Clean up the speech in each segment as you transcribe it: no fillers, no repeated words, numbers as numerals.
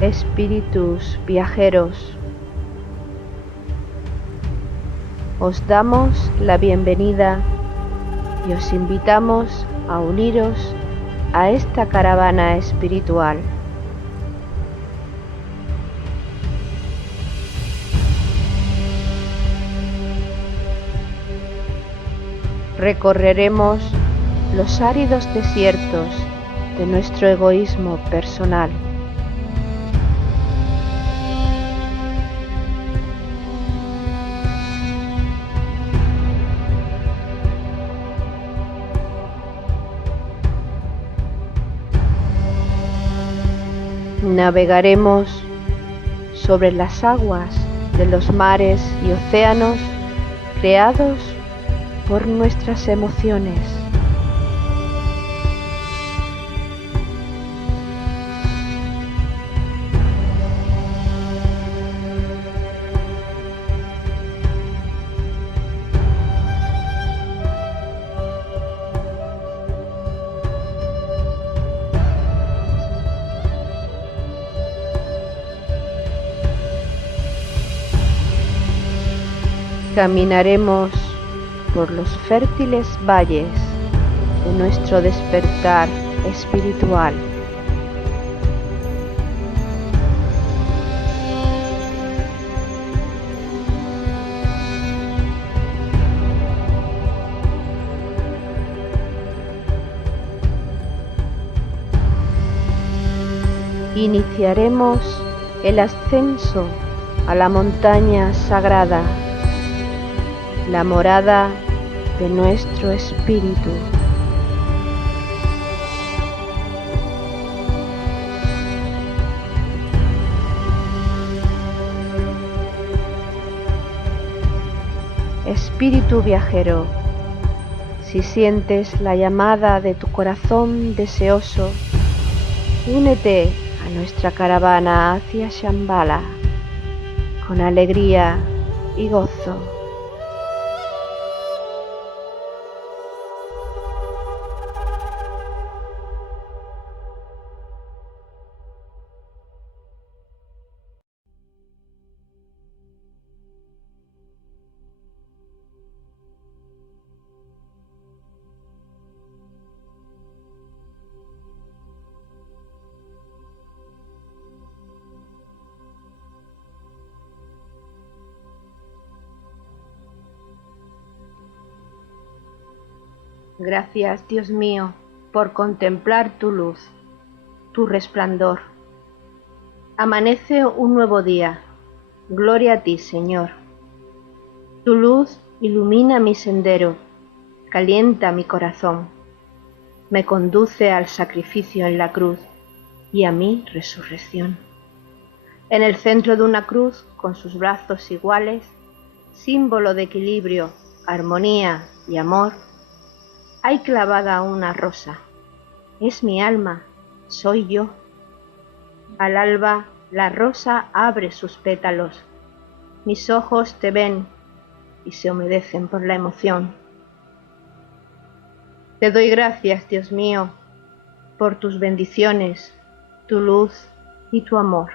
Espíritus viajeros, os damos la bienvenida y os invitamos a uniros a esta caravana espiritual. Recorreremos los áridos desiertos de nuestro egoísmo personal. Navegaremos sobre las aguas de los mares y océanos creados por nuestras emociones. Caminaremos por los fértiles valles de nuestro despertar espiritual. Iniciaremos el ascenso a la montaña sagrada, la morada de nuestro espíritu. Espíritu viajero, si sientes la llamada de tu corazón deseoso, únete a nuestra caravana hacia Shambhala con alegría y gozo. Gracias, Dios mío, por contemplar tu luz, tu resplandor. Amanece un nuevo día. Gloria a ti, Señor. Tu luz ilumina mi sendero, calienta mi corazón, me conduce al sacrificio en la cruz y a mi resurrección. En el centro de una cruz, con sus brazos iguales, símbolo de equilibrio, armonía y amor, hay clavada una rosa. Es mi alma, soy yo. Al alba, la rosa abre sus pétalos. Mis ojos te ven y se humedecen por la emoción. Te doy gracias, Dios mío, por tus bendiciones, tu luz y tu amor.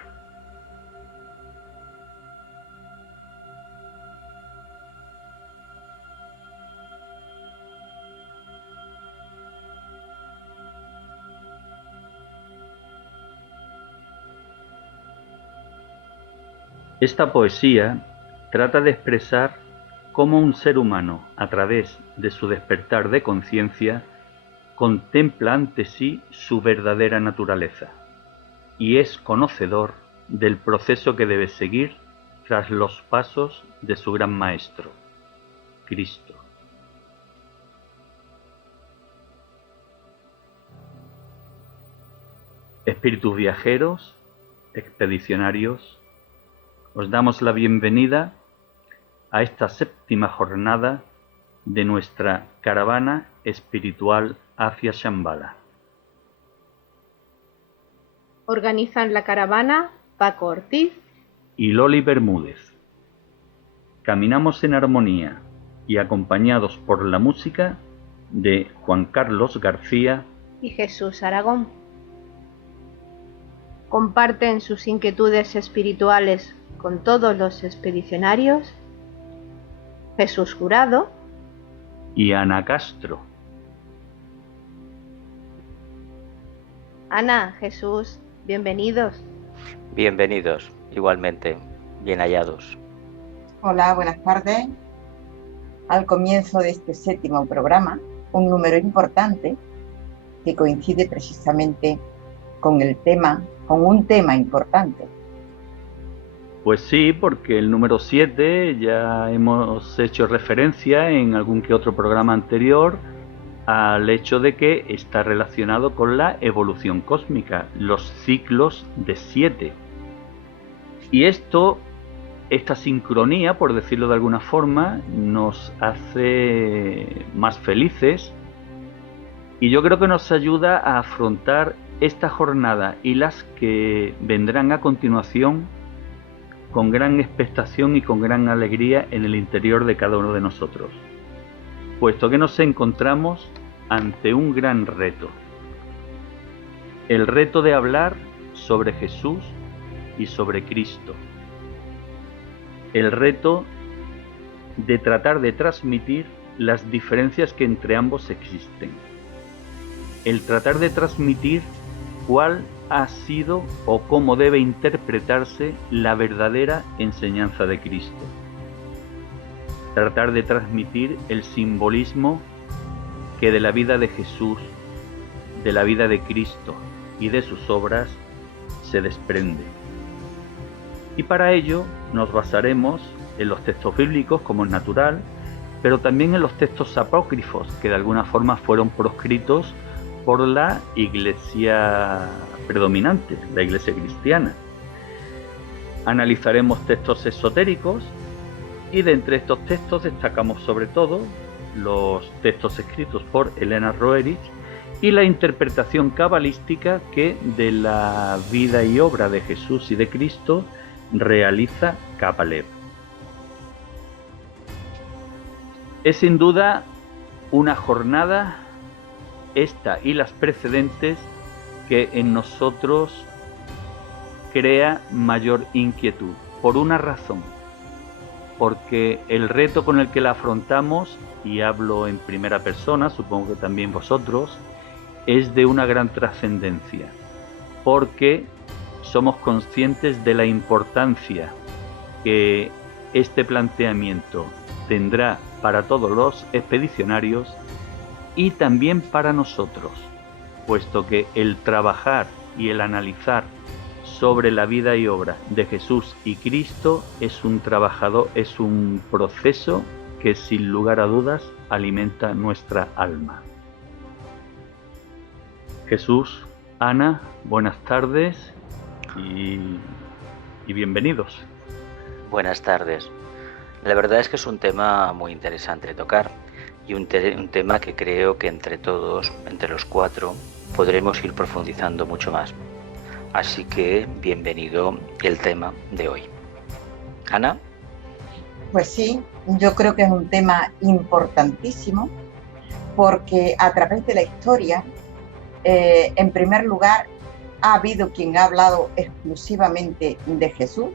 Esta poesía trata de expresar cómo un ser humano, a través de su despertar de conciencia, contempla ante sí su verdadera naturaleza y es conocedor del proceso que debe seguir tras los pasos de su gran maestro, Cristo. Espíritus viajeros, expedicionarios, os damos la bienvenida a esta séptima jornada de nuestra caravana espiritual hacia Shambhala. Organizan la caravana Paco Ortiz y Loli Bermúdez. Caminamos en armonía y acompañados por la música de Juan Carlos García y Jesús Aragón. comparten sus inquietudes espirituales con todos los expedicionarios, Jesús Jurado y Ana Castro. Ana, Jesús, bienvenidos. Bienvenidos, igualmente, bien hallados. Hola, buenas tardes. Al comienzo de este 7º programa, un número importante que coincide precisamente con un tema importante. Pues sí, porque el número 7 ya hemos hecho referencia en algún que otro programa anterior al hecho de que está relacionado con la evolución cósmica, los ciclos de 7. Y esta sincronía, por decirlo de alguna forma, nos hace más felices y yo creo que nos ayuda a afrontar esta jornada y las que vendrán a continuación con gran expectación y con gran alegría en el interior de cada uno de nosotros, puesto que nos encontramos ante un gran reto. El reto de hablar sobre Jesús y sobre Cristo. El reto de tratar de transmitir las diferencias que entre ambos existen. El tratar de transmitir cuál ha sido o cómo debe interpretarse la verdadera enseñanza de Cristo. Tratar de transmitir el simbolismo que de la vida de Jesús, de la vida de Cristo y de sus obras se desprende. Y para ello nos basaremos en los textos bíblicos, como es natural, pero también en los textos apócrifos, que de alguna forma fueron proscritos por la Iglesia predominante, la Iglesia cristiana. Analizaremos textos esotéricos y de entre estos textos destacamos sobre todo los textos escritos por Elena Roerich y la interpretación cabalística que de la vida y obra de Jesús y de Cristo realiza Kapalev. Es sin duda una jornada, esta y las precedentes, que en nosotros crea mayor inquietud, por una razón, porque el reto con el que la afrontamos, y hablo en primera persona, supongo que también vosotros, es de una gran trascendencia, porque somos conscientes de la importancia que este planteamiento tendrá para todos los expedicionarios y también para nosotros, puesto que el trabajar y el analizar sobre la vida y obra de Jesús y Cristo es un proceso que sin lugar a dudas alimenta nuestra alma. Jesús, Ana, buenas tardes y bienvenidos. Buenas tardes. La verdad es que es un tema muy interesante de tocar y un tema que creo que entre todos, entre los cuatro, podremos ir profundizando mucho más. Así que bienvenido el tema de hoy. Ana. Pues sí, yo creo que es un tema importantísimo porque a través de la historia, en primer lugar, ha habido quien ha hablado exclusivamente de Jesús,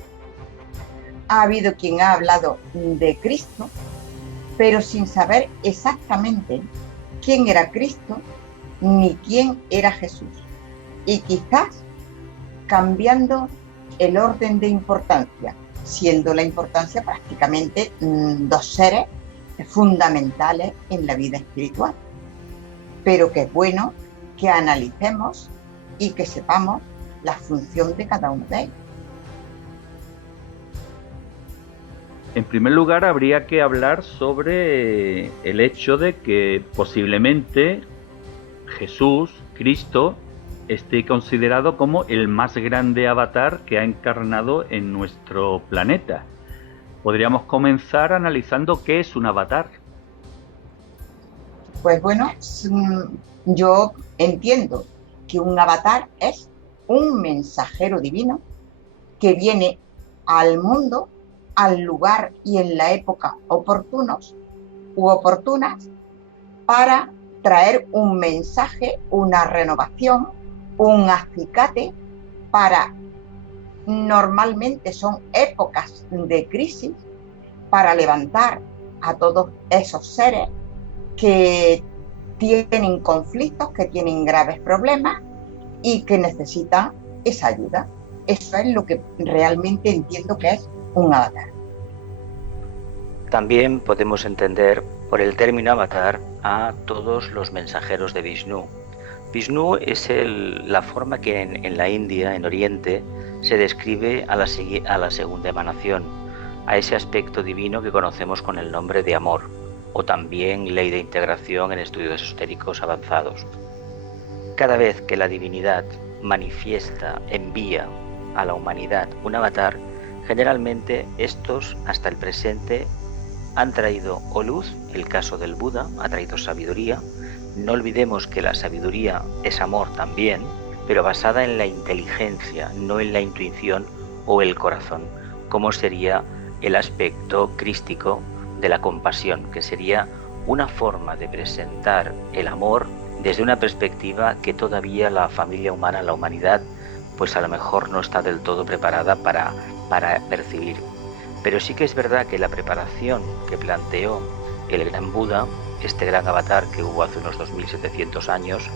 ha habido quien ha hablado de Cristo, pero sin saber exactamente quién era Cristo ni quién era Jesús. Y quizás cambiando el orden de importancia, siendo la importancia prácticamente dos seres fundamentales en la vida espiritual. Pero que es bueno que analicemos y que sepamos la función de cada uno de ellos. En primer lugar, habría que hablar sobre el hecho de que posiblemente Jesús, Cristo, esté considerado como el más grande avatar que ha encarnado en nuestro planeta. Podríamos comenzar analizando qué es un avatar. Pues bueno, yo entiendo que un avatar es un mensajero divino que viene al mundo, al lugar y en la época oportunos u oportunas para traer un mensaje, una renovación, un acicate para, normalmente son épocas de crisis, para levantar a todos esos seres que tienen conflictos, que tienen graves problemas y que necesitan esa ayuda. Eso es lo que realmente entiendo que es un avatar. También podemos entender por el término avatar a todos los mensajeros de Vishnu. Vishnu es la forma que en la India, en Oriente, se describe a la segunda emanación, a ese aspecto divino que conocemos con el nombre de amor, o también ley de integración en estudios esotéricos avanzados. Cada vez que la divinidad manifiesta, envía a la humanidad un avatar, generalmente estos, hasta el presente, han traído o luz, el caso del Buda, ha traído sabiduría. No olvidemos que la sabiduría es amor también, pero basada en la inteligencia, no en la intuición o el corazón, como sería el aspecto crístico de la compasión, que sería una forma de presentar el amor desde una perspectiva que todavía la familia humana, la humanidad, pues a lo mejor no está del todo preparada para percibir. Pero sí que es verdad que la preparación que planteó el gran Buda, este gran avatar que hubo hace unos 2700 años,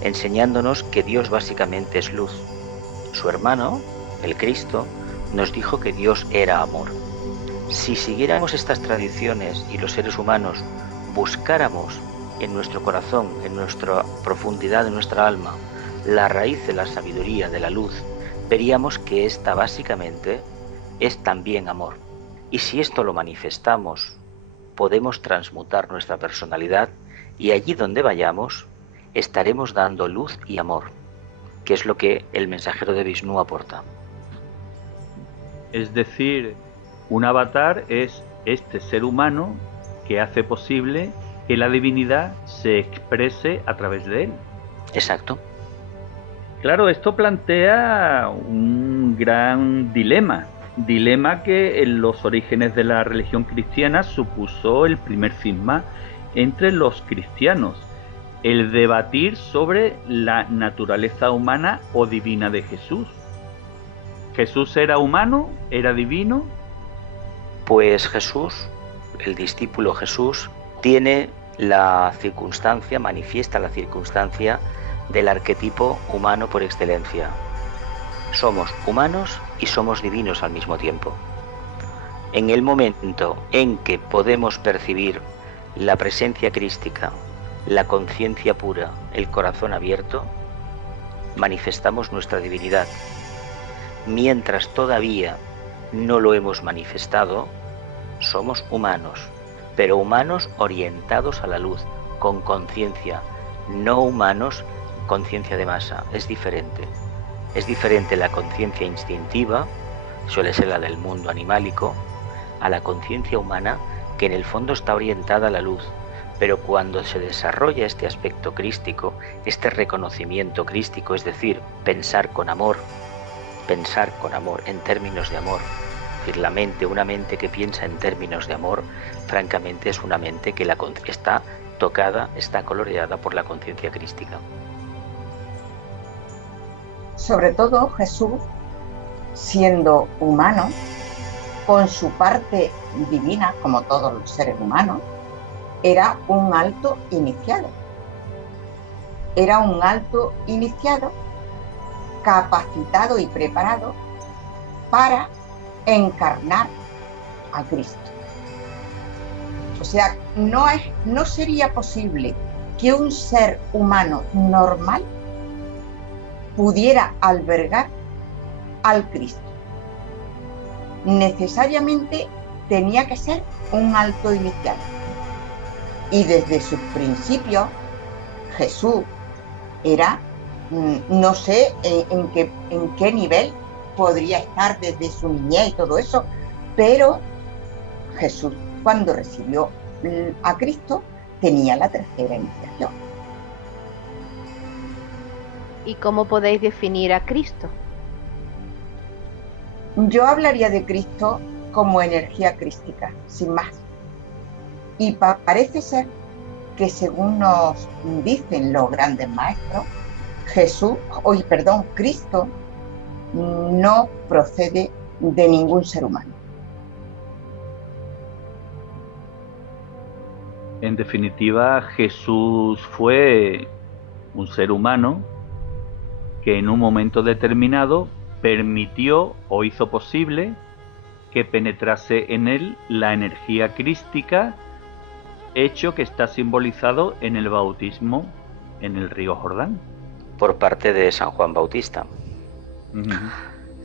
enseñándonos que Dios básicamente es luz. Su hermano, el Cristo, nos dijo que Dios era amor. Si siguiéramos estas tradiciones y los seres humanos buscáramos en nuestro corazón, en nuestra profundidad de nuestra alma, la raíz de la sabiduría, de la luz, veríamos que esta básicamente es también amor. Y si esto lo manifestamos, podemos transmutar nuestra personalidad y allí donde vayamos estaremos dando luz y amor, que es lo que el mensajero de Vishnu aporta. Es decir, un avatar es este ser humano que hace posible que la divinidad se exprese a través de él. Exacto. Claro, esto plantea un gran dilema que en los orígenes de la religión cristiana supuso el primer cisma entre los cristianos, el debatir sobre la naturaleza humana o divina de Jesús. ¿Jesús era humano? ¿Era divino? Pues Jesús, el discípulo Jesús, tiene la circunstancia, manifiesta la circunstancia del arquetipo humano por excelencia. Somos humanos y somos divinos al mismo tiempo. En el momento en que podemos percibir la presencia crística, la conciencia pura, el corazón abierto, manifestamos nuestra divinidad. Mientras todavía no lo hemos manifestado, somos humanos, pero humanos orientados a la luz, con conciencia, no humanos conciencia de masa. Es diferente. Es diferente la conciencia instintiva, suele ser la del mundo animálico, a la conciencia humana que en el fondo está orientada a la luz. Pero cuando se desarrolla este aspecto crístico, este reconocimiento crístico, es decir, pensar con amor en términos de amor, es decir, la mente, una mente que piensa en términos de amor, francamente es una mente que está tocada, está coloreada por la conciencia crística. Sobre todo Jesús, siendo humano, con su parte divina, como todos los seres humanos, era un alto iniciado. Era un alto iniciado, capacitado y preparado para encarnar a Cristo. O sea, no sería posible que un ser humano normal pudiera albergar al Cristo. Necesariamente tenía que ser un alto iniciado. Y desde sus principios, Jesús era, no sé en qué nivel podría estar desde su niñez y todo eso, pero Jesús, cuando recibió a Cristo, tenía la tercera iniciación. ¿Y cómo podéis definir a Cristo? Yo hablaría de Cristo como energía crística, sin más. Y parece ser que, según nos dicen los grandes maestros, Cristo no procede de ningún ser humano. En definitiva, Jesús fue un ser humano que en un momento determinado permitió o hizo posible que penetrase en él la energía crística, hecho que está simbolizado en el bautismo en el río Jordán. Por parte de San Juan Bautista. Uh-huh.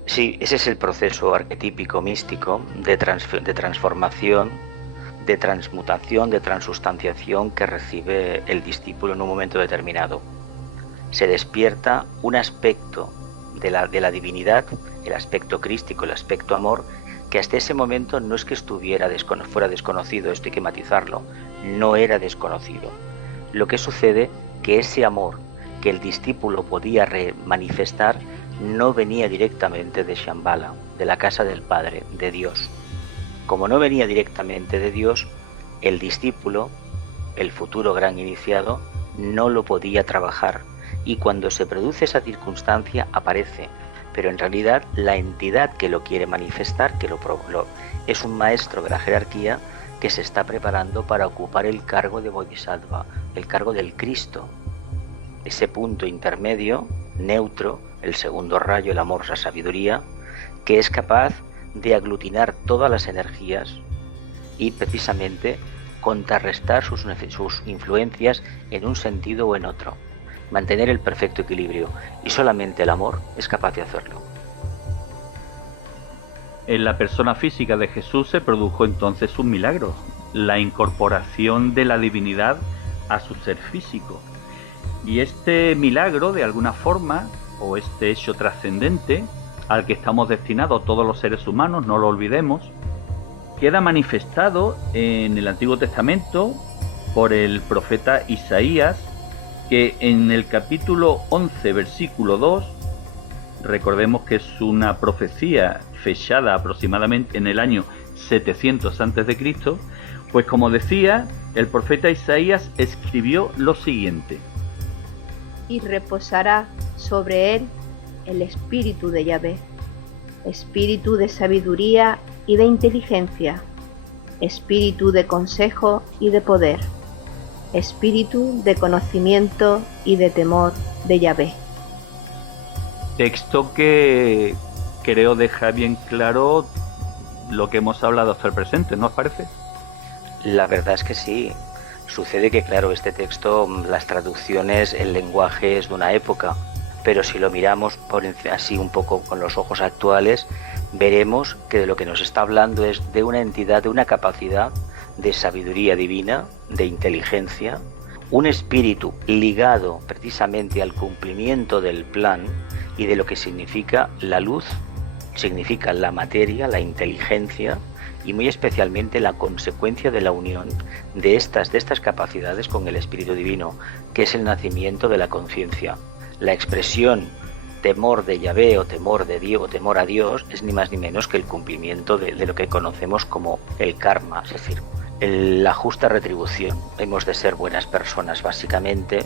Sí, ese es el proceso arquetípico místico de transformación, de transmutación, de transustanciación que recibe el discípulo en un momento determinado. Se despierta un aspecto de la divinidad, el aspecto crístico, el aspecto amor, que hasta ese momento no es que fuera desconocido, esto hay que matizarlo, no era desconocido. Lo que sucede que ese amor que el discípulo podía manifestar no venía directamente de Shambhala, de la casa del Padre, de Dios. Como no venía directamente de Dios, el discípulo, el futuro gran iniciado, no lo podía trabajar. Y cuando se produce esa circunstancia aparece, pero en realidad la entidad que lo quiere manifestar, es un maestro de la jerarquía que se está preparando para ocupar el cargo de Bodhisattva, el cargo del Cristo. Ese punto intermedio, neutro, el segundo rayo, el amor, la sabiduría, que es capaz de aglutinar todas las energías y precisamente contrarrestar sus influencias en un sentido o en otro, mantener el perfecto equilibrio, y solamente el amor es capaz de hacerlo. En la persona física de Jesús se produjo entonces un milagro, la incorporación de la divinidad a su ser físico. Y este milagro, de alguna forma, o este hecho trascendente, al que estamos destinados todos los seres humanos, no lo olvidemos, queda manifestado en el Antiguo Testamento por el profeta Isaías, que en el capítulo 11, versículo 2, recordemos que es una profecía fechada aproximadamente en el año 700 a.C., pues como decía, el profeta Isaías escribió lo siguiente: y reposará sobre él el espíritu de Yahvé, espíritu de sabiduría y de inteligencia, espíritu de consejo y de poder, espíritu de conocimiento y de temor de Yahvé. Texto que creo deja bien claro lo que hemos hablado hasta el presente, ¿no os parece? La verdad es que sí. Sucede que, claro, este texto, las traducciones, el lenguaje es de una época, pero si lo miramos así un poco con los ojos actuales, veremos que de lo que nos está hablando es de una entidad, de una capacidad de sabiduría divina, de inteligencia, un espíritu ligado precisamente al cumplimiento del plan y de lo que significa la luz, significa la materia, la inteligencia, y muy especialmente la consecuencia de la unión de estas capacidades con el Espíritu Divino, que es el nacimiento de la conciencia. La expresión temor de Yahvé o temor de Dios o temor a Dios es ni más ni menos que el cumplimiento de lo que conocemos como el karma, es decir, la justa retribución. Hemos de ser buenas personas básicamente,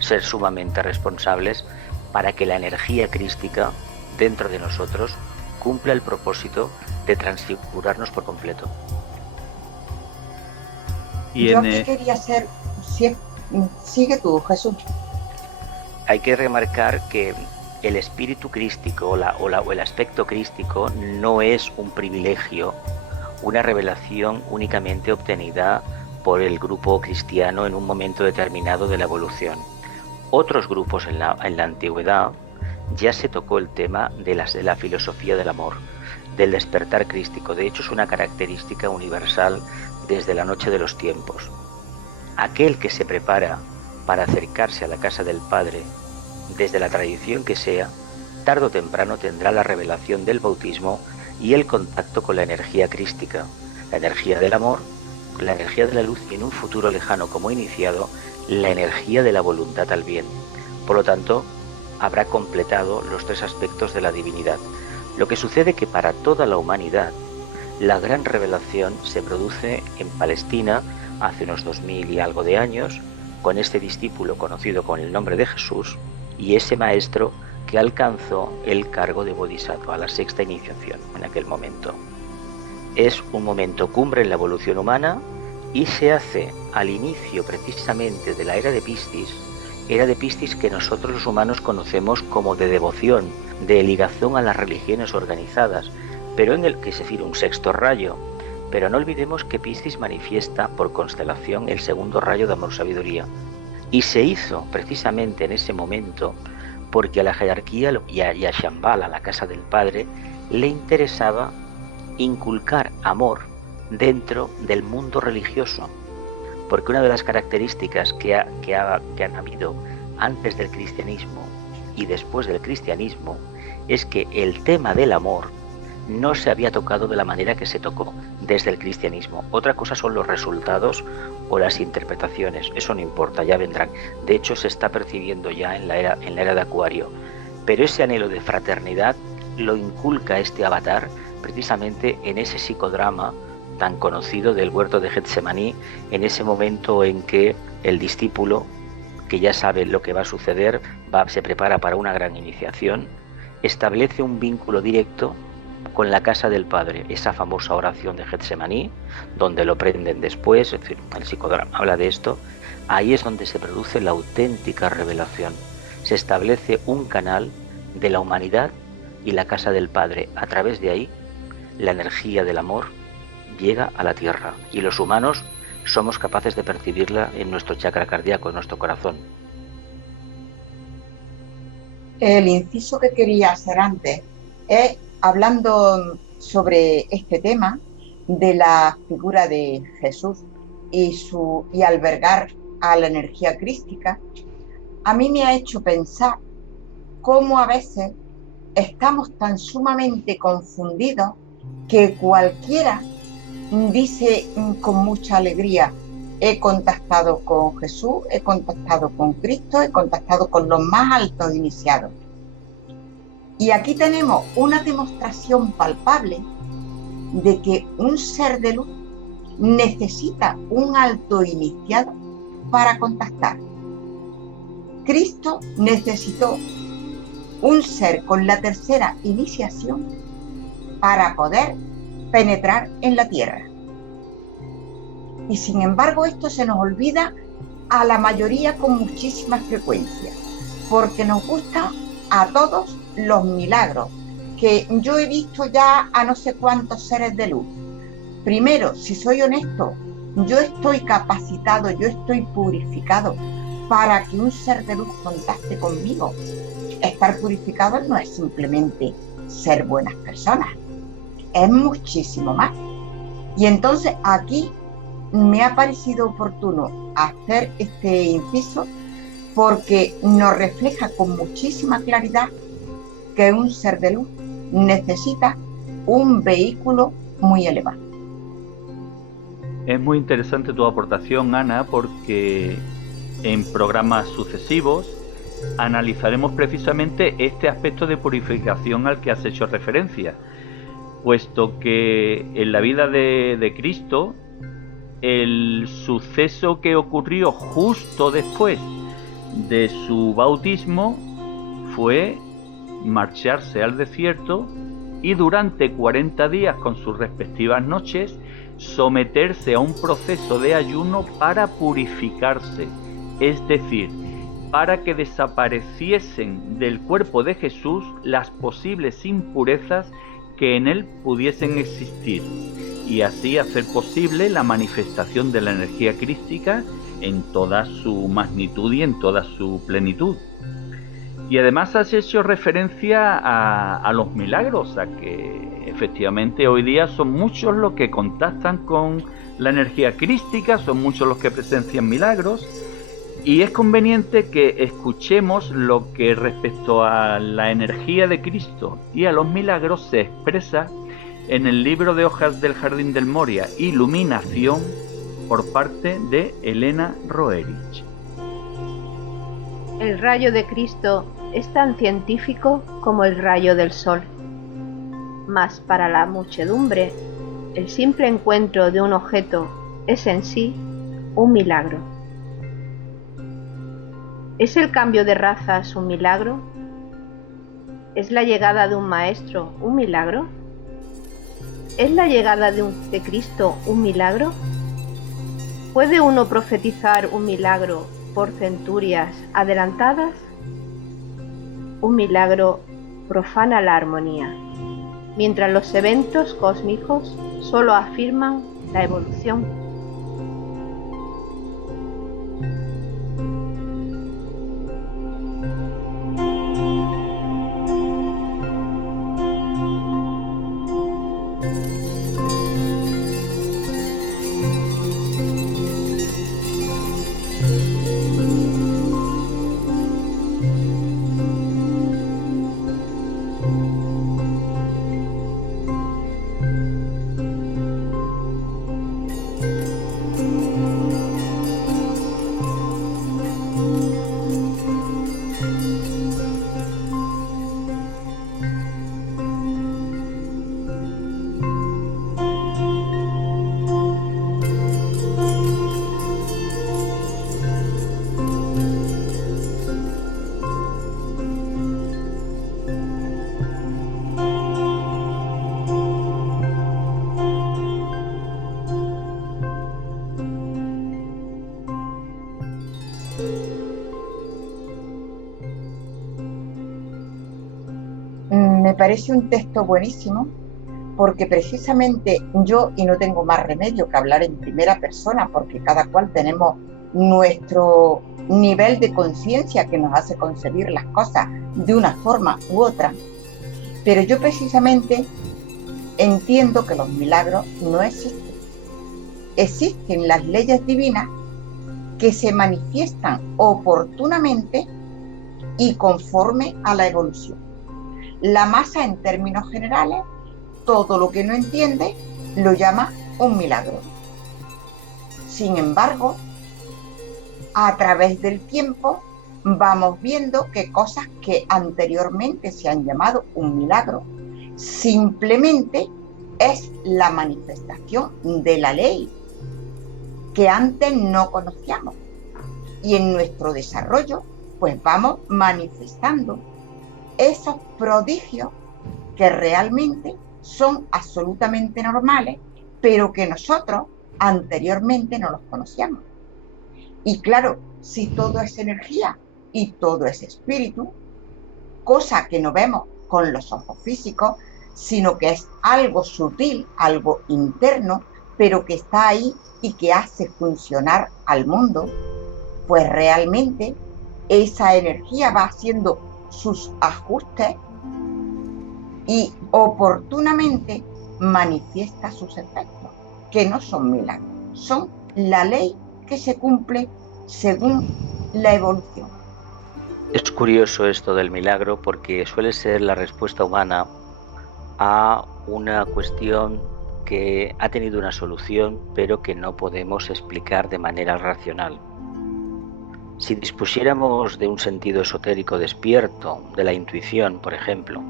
ser sumamente responsables para que la energía crística dentro de nosotros cumpla el propósito de transfigurarnos por completo. Yo aquí quería hacer... Sigue tú, Jesús. Hay que remarcar que el espíritu crístico o el aspecto crístico no es un privilegio, una revelación únicamente obtenida por el grupo cristiano en un momento determinado de la evolución. Otros grupos en la antigüedad ya se tocó el tema de la filosofía del amor, del despertar crístico. De hecho, es una característica universal desde la noche de los tiempos. Aquel que se prepara para acercarse a la casa del Padre, desde la tradición que sea, tarde o temprano tendrá la revelación del bautismo y el contacto con la energía crística, la energía del amor, la energía de la luz y en un futuro lejano como iniciado, la energía de la voluntad al bien. Por lo tanto, habrá completado los tres aspectos de la divinidad. Lo que sucede que para toda la humanidad, la gran revelación se produce en Palestina hace unos 2000 y algo de años, con este discípulo conocido con el nombre de Jesús, y ese maestro que alcanzó el cargo de Bodhisattva, la sexta iniciación en aquel momento. Es un momento cumbre en la evolución humana y se hace al inicio precisamente de la era de Piscis que nosotros los humanos conocemos como de devoción, de ligación a las religiones organizadas, pero en el que se refiere un sexto rayo. Pero no olvidemos que Piscis manifiesta por constelación el segundo rayo de amor-sabiduría. Y se hizo precisamente en ese momento porque a la jerarquía y a Shambhala, la casa del padre, le interesaba inculcar amor dentro del mundo religioso. Porque una de las características que han habido antes del cristianismo y después del cristianismo es que el tema del amor no se había tocado de la manera que se tocó desde el cristianismo. Otra cosa son los resultados o las interpretaciones, eso no importa, ya vendrán. De hecho, se está percibiendo ya en la era de Acuario. Pero ese anhelo de fraternidad lo inculca este avatar precisamente en ese psicodrama tan conocido del huerto de Getsemaní, en ese momento en que el discípulo, que ya sabe lo que va a suceder, se prepara para una gran iniciación, establece un vínculo directo con la casa del Padre, esa famosa oración de Getsemaní, donde lo prenden después, es decir, el psicodrama habla de esto. Ahí es donde se produce la auténtica revelación. Se establece un canal de la humanidad y la casa del Padre. A través de ahí, la energía del amor llega a la tierra y los humanos somos capaces de percibirla en nuestro chakra cardíaco, en nuestro corazón. El inciso que quería hacer antes es, hablando sobre este tema de la figura de Jesús y albergar a la energía crística, a mí me ha hecho pensar cómo a veces estamos tan sumamente confundidos que cualquiera dice con mucha alegría: he contactado con Jesús, he contactado con Cristo, he contactado con los más altos iniciados. Y aquí tenemos una demostración palpable de que un ser de luz necesita un alto iniciado para contactar. Cristo necesitó un ser con la tercera iniciación para poder penetrar en la tierra. Y sin embargo esto se nos olvida a la mayoría con muchísima frecuencia, porque nos gustan a todos los milagros, que yo he visto ya a no sé cuántos seres de luz. Primero, si soy honesto, yo estoy capacitado, yo estoy purificado para que un ser de luz contacte conmigo. Estar purificado no es simplemente ser buenas personas, es muchísimo más. Y entonces aquí me ha parecido oportuno hacer este inciso porque nos refleja con muchísima claridad que un ser de luz necesita un vehículo muy elevado. Es muy interesante tu aportación, Ana, porque en programas sucesivos analizaremos precisamente este aspecto de purificación al que has hecho referencia, puesto que en la vida de Cristo, el suceso que ocurrió justo después de su bautismo fue marcharse al desierto y durante 40 días con sus respectivas noches someterse a un proceso de ayuno para purificarse, es decir, para que desapareciesen del cuerpo de Jesús las posibles impurezas que en él pudiesen existir, y así hacer posible la manifestación de la energía crística en toda su magnitud y en toda su plenitud. Y además has hecho referencia a los milagros, a que efectivamente hoy día son muchos los que contactan con la energía crística, son muchos los que presencian milagros, y es conveniente que escuchemos lo que respecto a la energía de Cristo y a los milagros se expresa en el libro de hojas del Jardín del Moria, Iluminación, por parte de Elena Roerich. El rayo de Cristo es tan científico como el rayo del sol, mas para la muchedumbre el simple encuentro de un objeto es en sí un milagro. ¿Es el cambio de razas un milagro? ¿Es la llegada de un maestro un milagro? ¿Es la llegada de Cristo un milagro? ¿Puede uno profetizar un milagro por centurias adelantadas? Un milagro profana la armonía, mientras los eventos cósmicos solo afirman la evolución. Me parece un texto buenísimo porque precisamente yo, y no tengo más remedio que hablar en primera persona, porque cada cual tenemos nuestro nivel de conciencia que nos hace concebir las cosas de una forma u otra, pero yo precisamente entiendo que los milagros no existen. Existen las leyes divinas que se manifiestan oportunamente y conforme a la evolución. La masa, en términos generales, todo lo que no entiende lo llama un milagro. Sin embargo, a través del tiempo vamos viendo que cosas que anteriormente se han llamado un milagro simplemente es la manifestación de la ley que antes no conocíamos, y en nuestro desarrollo pues vamos manifestando esos prodigios que realmente son absolutamente normales, pero que nosotros anteriormente no los conocíamos. Y claro, si todo es energía y todo es espíritu, cosa que no vemos con los ojos físicos, sino que es algo sutil, algo interno, pero que está ahí y que hace funcionar al mundo, pues realmente esa energía va haciendo sus ajustes y oportunamente manifiesta sus efectos, que no son milagros, son la ley que se cumple según la evolución. Es curioso esto del milagro porque suele ser la respuesta humana a una cuestión que ha tenido una solución pero que no podemos explicar de manera racional. Si dispusiéramos de un sentido esotérico despierto, de la intuición, por ejemplo,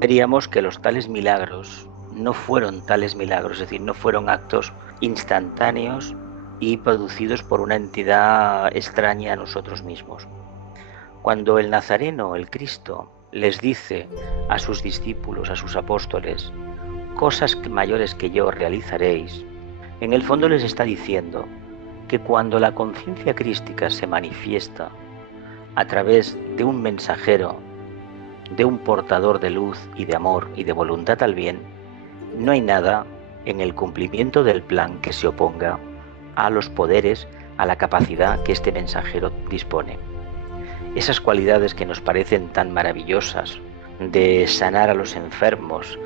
veríamos que los tales milagros no fueron tales milagros, es decir, no fueron actos instantáneos y producidos por una entidad extraña a nosotros mismos. Cuando el Nazareno, el Cristo, les dice a sus discípulos, a sus apóstoles, cosas mayores que yo realizaréis, en el fondo les está diciendo que cuando la conciencia crística se manifiesta a través de un mensajero, de un portador de luz y de amor y de voluntad al bien, no hay nada en el cumplimiento del plan que se oponga a los poderes, a la capacidad que este mensajero dispone. Esas cualidades que nos parecen tan maravillosas, de sanar a los enfermos,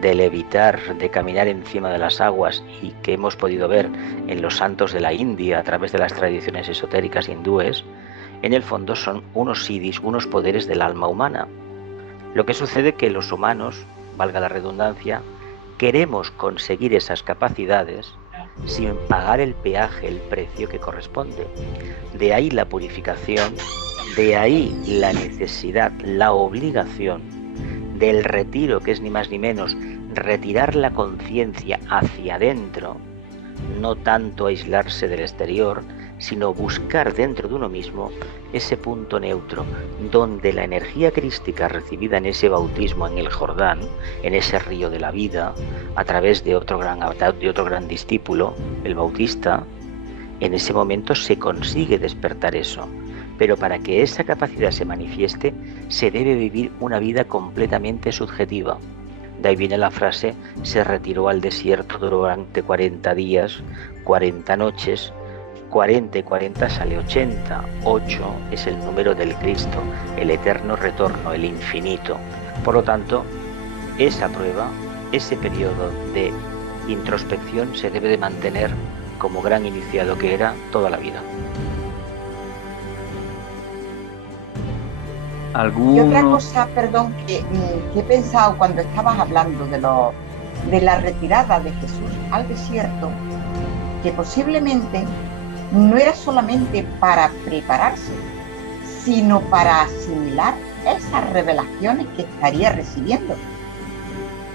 de levitar, de caminar encima de las aguas, y que hemos podido ver en los santos de la India a través de las tradiciones esotéricas hindúes, en el fondo son unos siddhis, unos poderes del alma humana. Lo que sucede es que los humanos, valga la redundancia, queremos conseguir esas capacidades sin pagar el peaje, el precio que corresponde. De ahí la purificación, de ahí la necesidad, la obligación del retiro, que es ni más ni menos retirar la conciencia hacia adentro, no tanto aislarse del exterior, sino buscar dentro de uno mismo ese punto neutro, donde la energía crística recibida en ese bautismo en el Jordán, en ese río de la vida, a través de otro gran discípulo, el Bautista, en ese momento se consigue despertar eso. Pero para que esa capacidad se manifieste, se debe vivir una vida completamente subjetiva. De ahí viene la frase: se retiró al desierto durante 40 días, 40 noches, 40 y 40 sale 80, 8 es el número del Cristo, el eterno retorno, el infinito. Por lo tanto, esa prueba, ese periodo de introspección se debe de mantener como gran iniciado que era toda la vida. Y otra cosa, perdón, que he pensado cuando estabas hablando de la retirada de Jesús al desierto, que posiblemente no era solamente para prepararse, sino para asimilar esas revelaciones que estaría recibiendo.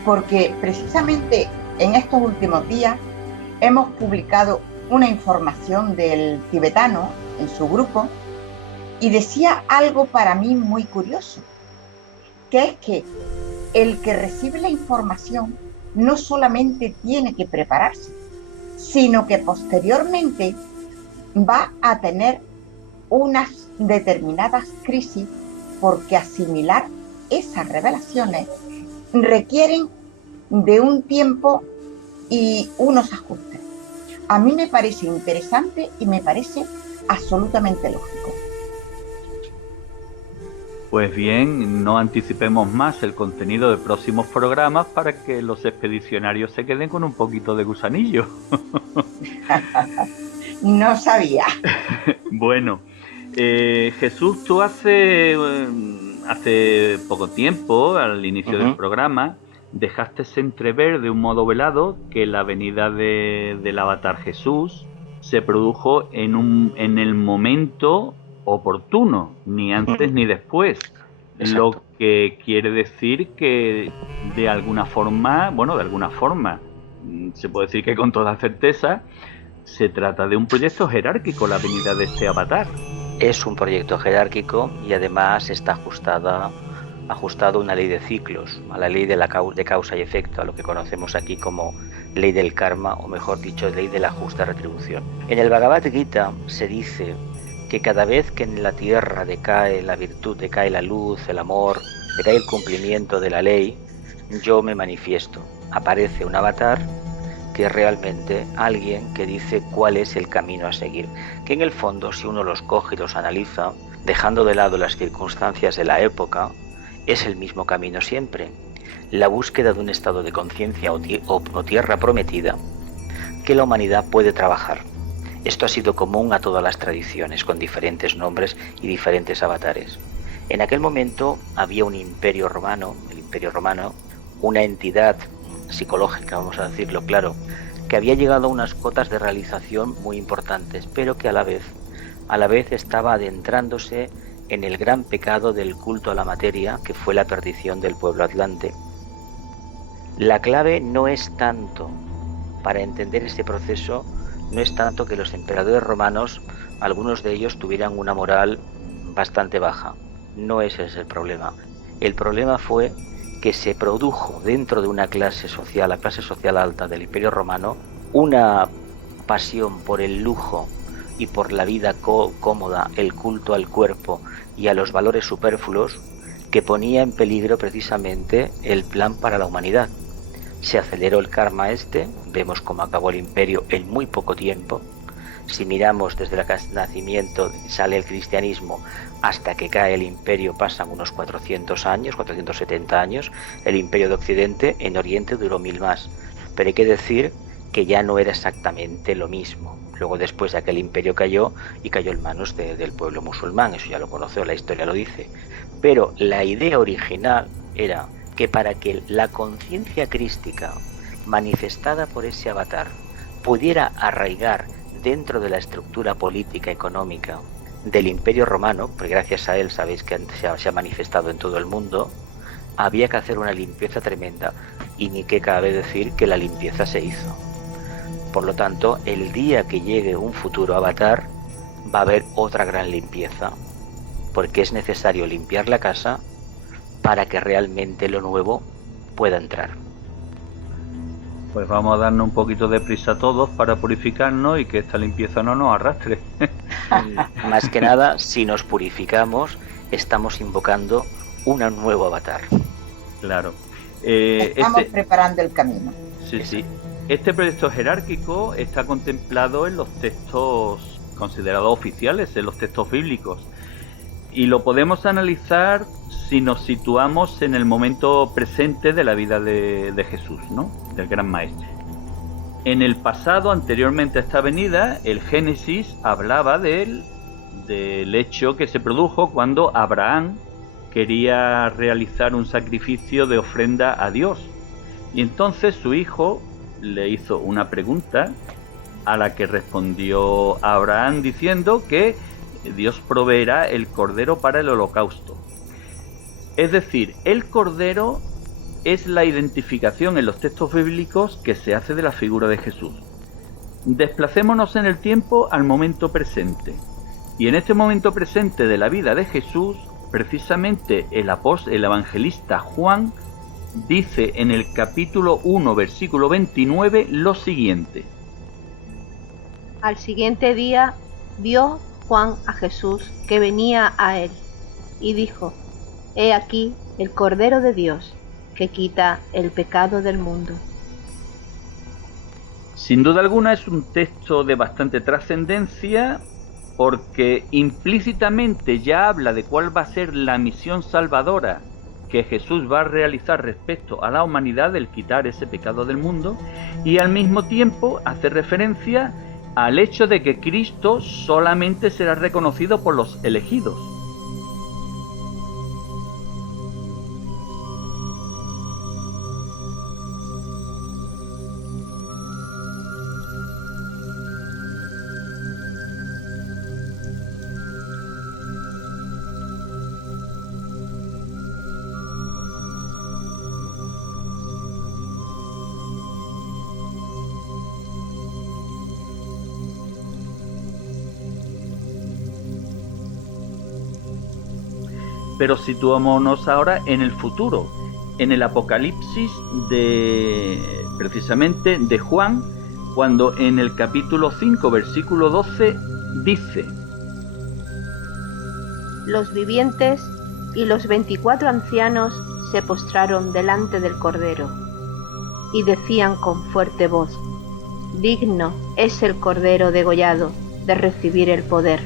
Porque precisamente en estos últimos días hemos publicado una información del tibetano en su grupo, y decía algo para mí muy curioso, que es que el que recibe la información no solamente tiene que prepararse, sino que posteriormente va a tener unas determinadas crisis, porque asimilar esas revelaciones requieren de un tiempo y unos ajustes. A mí me parece interesante y me parece absolutamente lógico. Pues bien, no anticipemos más el contenido de próximos programas para que los expedicionarios se queden con un poquito de gusanillo. No sabía. Bueno, Jesús, tú hace poco tiempo, al inicio del programa, dejaste entrever de un modo velado que la venida del avatar Jesús se produjo en el momento oportuno, ni antes ni después. Exacto. Lo que quiere decir que de alguna forma, se puede decir que con toda certeza, se trata de un proyecto jerárquico la venida de este avatar. Es un proyecto jerárquico y además está ajustado a una ley de ciclos, a la ley de causa y efecto, a lo que conocemos aquí como ley del karma, o mejor dicho, ley de la justa retribución. En el Bhagavad Gita se dice que cada vez que en la tierra decae la virtud, decae la luz, el amor, decae el cumplimiento de la ley, yo me manifiesto. Aparece un avatar que es realmente alguien que dice cuál es el camino a seguir. Que en el fondo, si uno los coge y los analiza, dejando de lado las circunstancias de la época, es el mismo camino siempre. La búsqueda de un estado de conciencia o tierra prometida que la humanidad puede trabajar. Esto ha sido común a todas las tradiciones, con diferentes nombres y diferentes avatares. En aquel momento había un imperio romano, el Imperio Romano, una entidad psicológica, vamos a decirlo claro, que había llegado a unas cotas de realización muy importantes, pero que a la vez estaba adentrándose en el gran pecado del culto a la materia, que fue la perdición del pueblo atlante. La clave no es tanto, para entender este proceso, no es tanto que los emperadores romanos, algunos de ellos tuvieran una moral bastante baja. No ese es el problema. El problema fue que se produjo dentro de una clase social, la clase social alta del Imperio Romano, una pasión por el lujo y por la vida cómoda, el culto al cuerpo y a los valores superfluos, que ponía en peligro precisamente el plan para la humanidad. Se aceleró el karma vemos cómo acabó el imperio en muy poco tiempo. Si miramos desde el nacimiento, sale el cristianismo, hasta que cae el imperio pasan unos 400 años, 470 años. El imperio de Occidente, en Oriente duró 1000 más. Pero hay que decir que ya no era exactamente lo mismo. Luego, después de aquel imperio cayó en manos del pueblo musulmán, eso ya lo conoce, la historia lo dice. Pero la idea original era que para que la conciencia crística manifestada por ese avatar pudiera arraigar dentro de la estructura política económica del Imperio Romano, porque gracias a él sabéis que se ha manifestado en todo el mundo, había que hacer una limpieza tremenda, y ni que cabe decir que la limpieza se hizo. Por lo tanto, el día que llegue un futuro avatar, va a haber otra gran limpieza, porque es necesario limpiar la casa para que realmente lo nuevo pueda entrar. Pues vamos a darnos un poquito de prisa todos para purificarnos y que esta limpieza no nos arrastre. Más que nada, si nos purificamos, estamos invocando un nuevo avatar. Claro. Estamos preparando el camino. Sí, sí. Este proyecto jerárquico está contemplado en los textos considerados oficiales, en los textos bíblicos. Y lo podemos analizar si nos situamos en el momento presente de la vida de Jesús, ¿no? Del Gran Maestre. En el pasado, anteriormente a esta venida, el Génesis hablaba del hecho que se produjo cuando Abraham quería realizar un sacrificio de ofrenda a Dios. Y entonces su hijo le hizo una pregunta a la que respondió Abraham diciendo que Dios proveerá el cordero para el holocausto. Es decir, el cordero es la identificación en los textos bíblicos que se hace de la figura de Jesús. Desplacémonos en el tiempo al momento presente. Y en este momento presente de la vida de Jesús, precisamente el evangelista Juan dice en el capítulo 1, versículo 29, lo siguiente. Al siguiente día vio Juan a Jesús que venía a él, y dijo: He aquí el Cordero de Dios, que quita el pecado del mundo. Sin duda alguna es un texto de bastante trascendencia, porque implícitamente ya habla de cuál va a ser la misión salvadora que Jesús va a realizar respecto a la humanidad, el quitar ese pecado del mundo, y al mismo tiempo hace referencia al hecho de que Cristo solamente será reconocido por los elegidos. Pero situémonos ahora en el futuro, en el Apocalipsis precisamente de Juan, cuando en el capítulo 5, versículo 12, dice: Los vivientes y los 24 ancianos se postraron delante del Cordero, y decían con fuerte voz: Digno es el Cordero degollado de recibir el poder,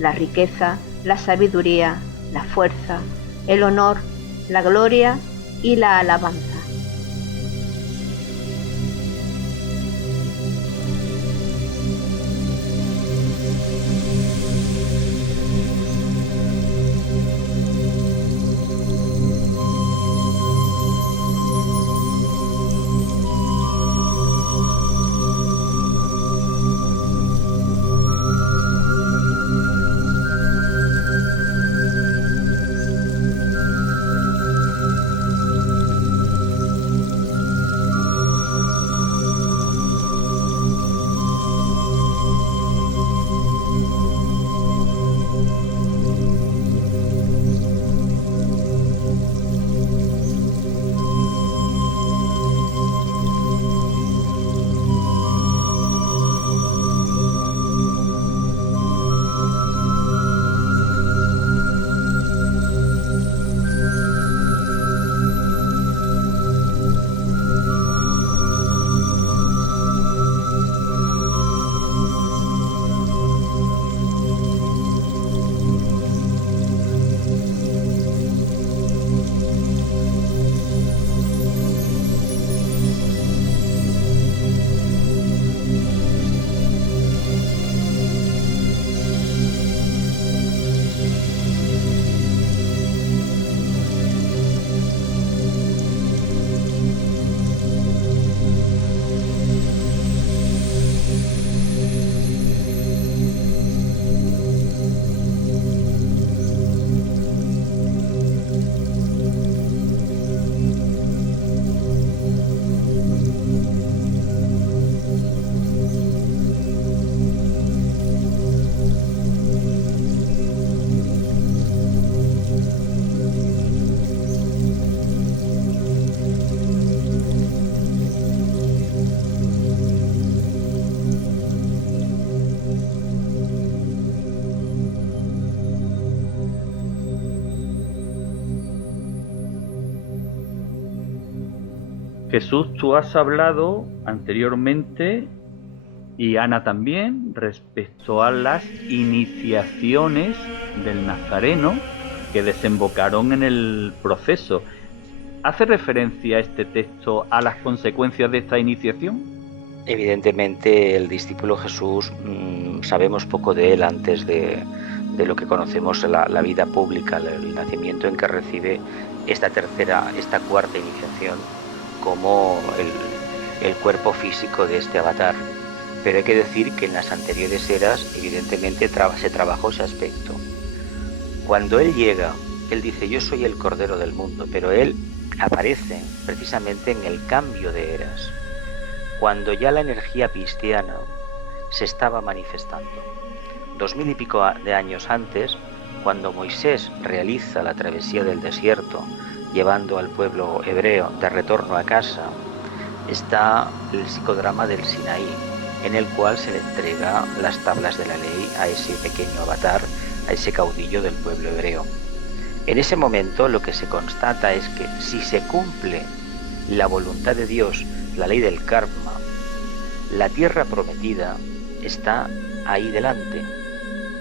la riqueza, la sabiduría, la fuerza, el honor, la gloria y la alabanza. Jesús, tú has hablado anteriormente, y Ana también, respecto a las iniciaciones del Nazareno que desembocaron en el proceso. ¿Hace referencia este texto a las consecuencias de esta iniciación? Evidentemente el discípulo Jesús, sabemos poco de él antes de lo que conocemos la vida pública, el nacimiento en que recibe esta cuarta iniciación como el cuerpo físico de este avatar. Pero hay que decir que en las anteriores eras evidentemente se trabajó ese aspecto. Cuando él llega, él dice: yo soy el Cordero del mundo, pero él aparece precisamente en el cambio de eras, cuando ya la energía cristiana se estaba manifestando. 2000 y pico de años antes, cuando Moisés realiza la travesía del desierto, llevando al pueblo hebreo de retorno a casa, está el psicodrama del Sinaí, en el cual se le entrega las tablas de la ley a ese pequeño avatar, a ese caudillo del pueblo hebreo. En ese momento lo que se constata es que si se cumple la voluntad de Dios, la ley del karma, la tierra prometida está ahí delante.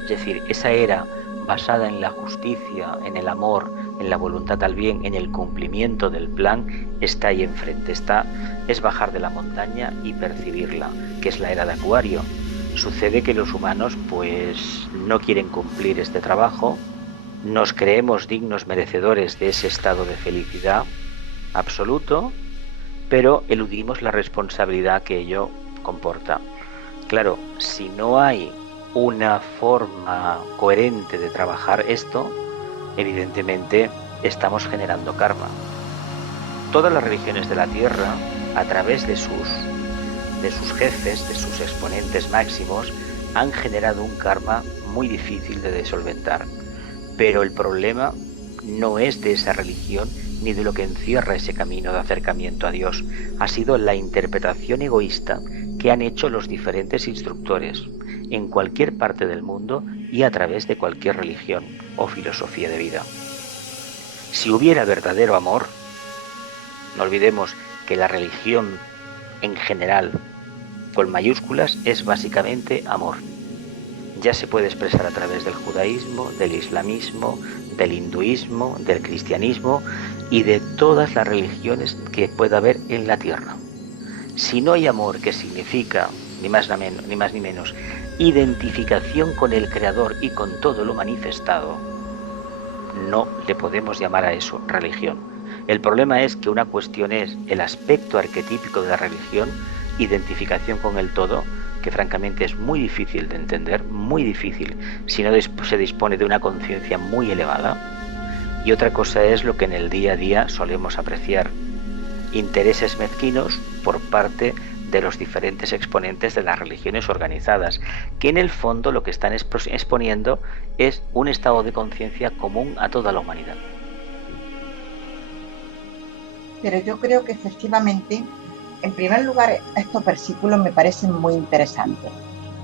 Es decir, esa era basada en la justicia, en el amor, en la voluntad al bien, en el cumplimiento del plan, está ahí enfrente. Es bajar de la montaña y percibirla, que es la era de Acuario. Sucede que los humanos pues no quieren cumplir este trabajo, nos creemos dignos merecedores de ese estado de felicidad absoluto, pero eludimos la responsabilidad que ello comporta. Claro, si no hay una forma coherente de trabajar esto, evidentemente estamos generando karma. Todas las religiones de la Tierra, a través de sus jefes, de sus exponentes máximos, han generado un karma muy difícil de solventar. Pero el problema no es de esa religión ni de lo que encierra ese camino de acercamiento a Dios. Ha sido la interpretación egoísta que han hecho los diferentes instructores en cualquier parte del mundo y a través de cualquier religión o filosofía de vida. Si hubiera verdadero amor, no olvidemos que la religión en general, con mayúsculas, es básicamente amor. Ya se puede expresar a través del judaísmo, del islamismo, del hinduismo, del cristianismo y de todas las religiones que pueda haber en la tierra. Si no hay amor, que significa, ni más ni menos, identificación con el Creador y con todo lo manifestado, no le podemos llamar a eso religión. El problema es que una cuestión es el aspecto arquetípico de la religión, identificación con el todo, que francamente es muy difícil de entender, muy difícil si no se dispone de una conciencia muy elevada. Y otra cosa es lo que en el día a día solemos apreciar: intereses mezquinos por parte de los diferentes exponentes de las religiones organizadas, que en el fondo lo que están exponiendo es un estado de conciencia común a toda la humanidad. Pero yo creo que efectivamente, en primer lugar, estos versículos me parecen muy interesantes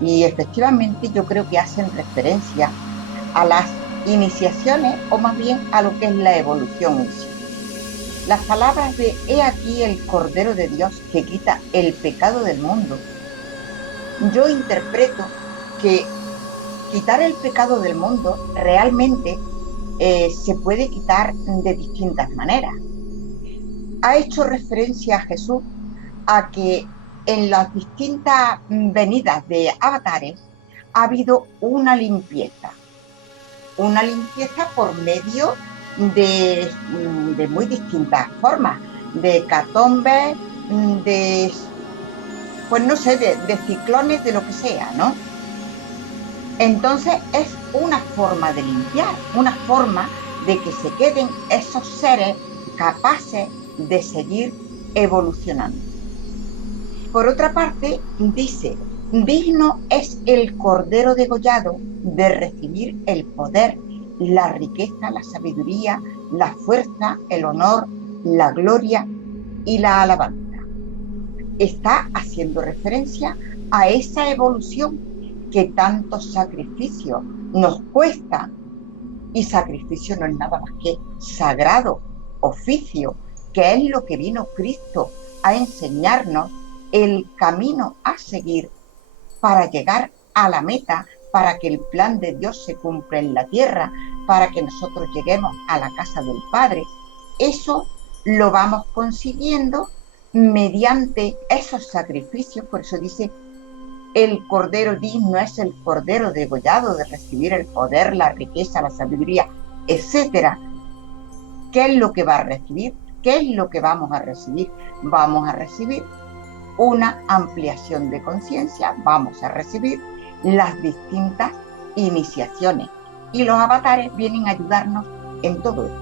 y efectivamente yo creo que hacen referencia a las iniciaciones, o más bien a lo que es la evolución en sí. Las palabras de "he aquí el Cordero de Dios que quita el pecado del mundo", yo interpreto que quitar el pecado del mundo realmente se puede quitar de distintas maneras. Ha hecho referencia a Jesús a que en las distintas venidas de avatares ha habido una limpieza por medio de muy distintas formas, de hecatombes, pues no sé, de ciclones, de lo que sea, ¿no? Entonces es una forma de limpiar, una forma de que se queden esos seres capaces de seguir evolucionando. Por otra parte, dice: digno es el Cordero degollado de recibir el poder, la riqueza, la sabiduría, la fuerza, el honor, la gloria y la alabanza. Está haciendo referencia a esa evolución que tanto sacrificio nos cuesta, y sacrificio no es nada más que sagrado oficio, que es lo que vino Cristo a enseñarnos el camino a seguir para llegar a la meta, para que el plan de Dios se cumpla en la tierra, para que nosotros lleguemos a la casa del Padre. Eso lo vamos consiguiendo mediante esos sacrificios. Por eso dice, el cordero digno es el cordero degollado de recibir el poder, la riqueza, la sabiduría, etcétera. ¿Qué es lo que va a recibir? ¿Qué es lo que vamos a recibir? Vamos a recibir una ampliación de conciencia, vamos a recibir las distintas iniciaciones, y los avatares vienen a ayudarnos en todo esto.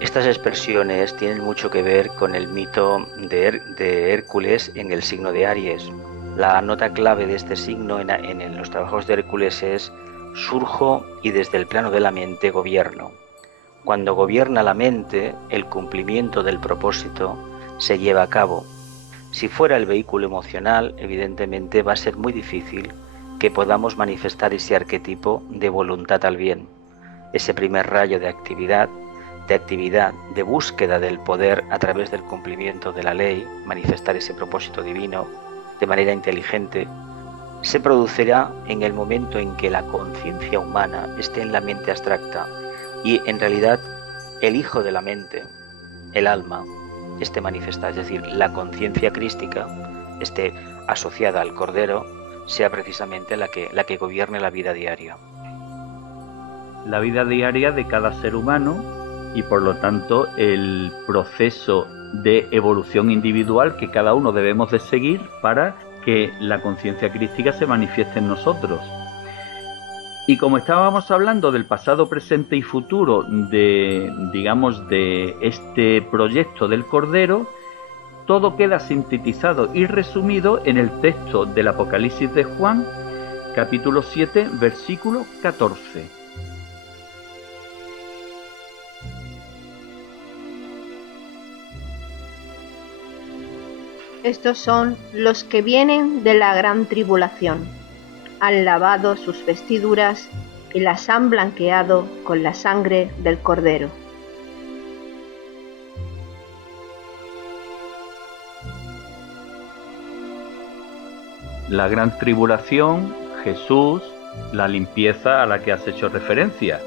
Estas expresiones tienen mucho que ver con el mito de Hércules en el signo de Aries. La nota clave de este signo en los trabajos de Hércules es: surjo y desde el plano de la mente gobierno. Cuando gobierna la mente, el cumplimiento del propósito se lleva a cabo. Si fuera el vehículo emocional, evidentemente va a ser muy difícil que podamos manifestar ese arquetipo de voluntad al bien, ese primer rayo de actividad, de búsqueda del poder a través del cumplimiento de la ley, manifestar ese propósito divino de manera inteligente, se producirá en el momento en que la conciencia humana esté en la mente abstracta y en realidad el hijo de la mente, el alma, esté manifestada, es decir, la conciencia crística esté asociada al Cordero, sea precisamente la que gobierne la vida diaria. La vida diaria de cada ser humano y por lo tanto el proceso de evolución individual que cada uno debemos de seguir para que la conciencia crística se manifieste en nosotros. Y como estábamos hablando del pasado, presente y futuro de este proyecto del Cordero, todo queda sintetizado y resumido en el texto del Apocalipsis de Juan, capítulo 7, versículo 14. Estos son los que vienen de la gran tribulación. Han lavado sus vestiduras y las han blanqueado con la sangre del Cordero. La gran tribulación, Jesús, la limpieza a la que has hecho referencia,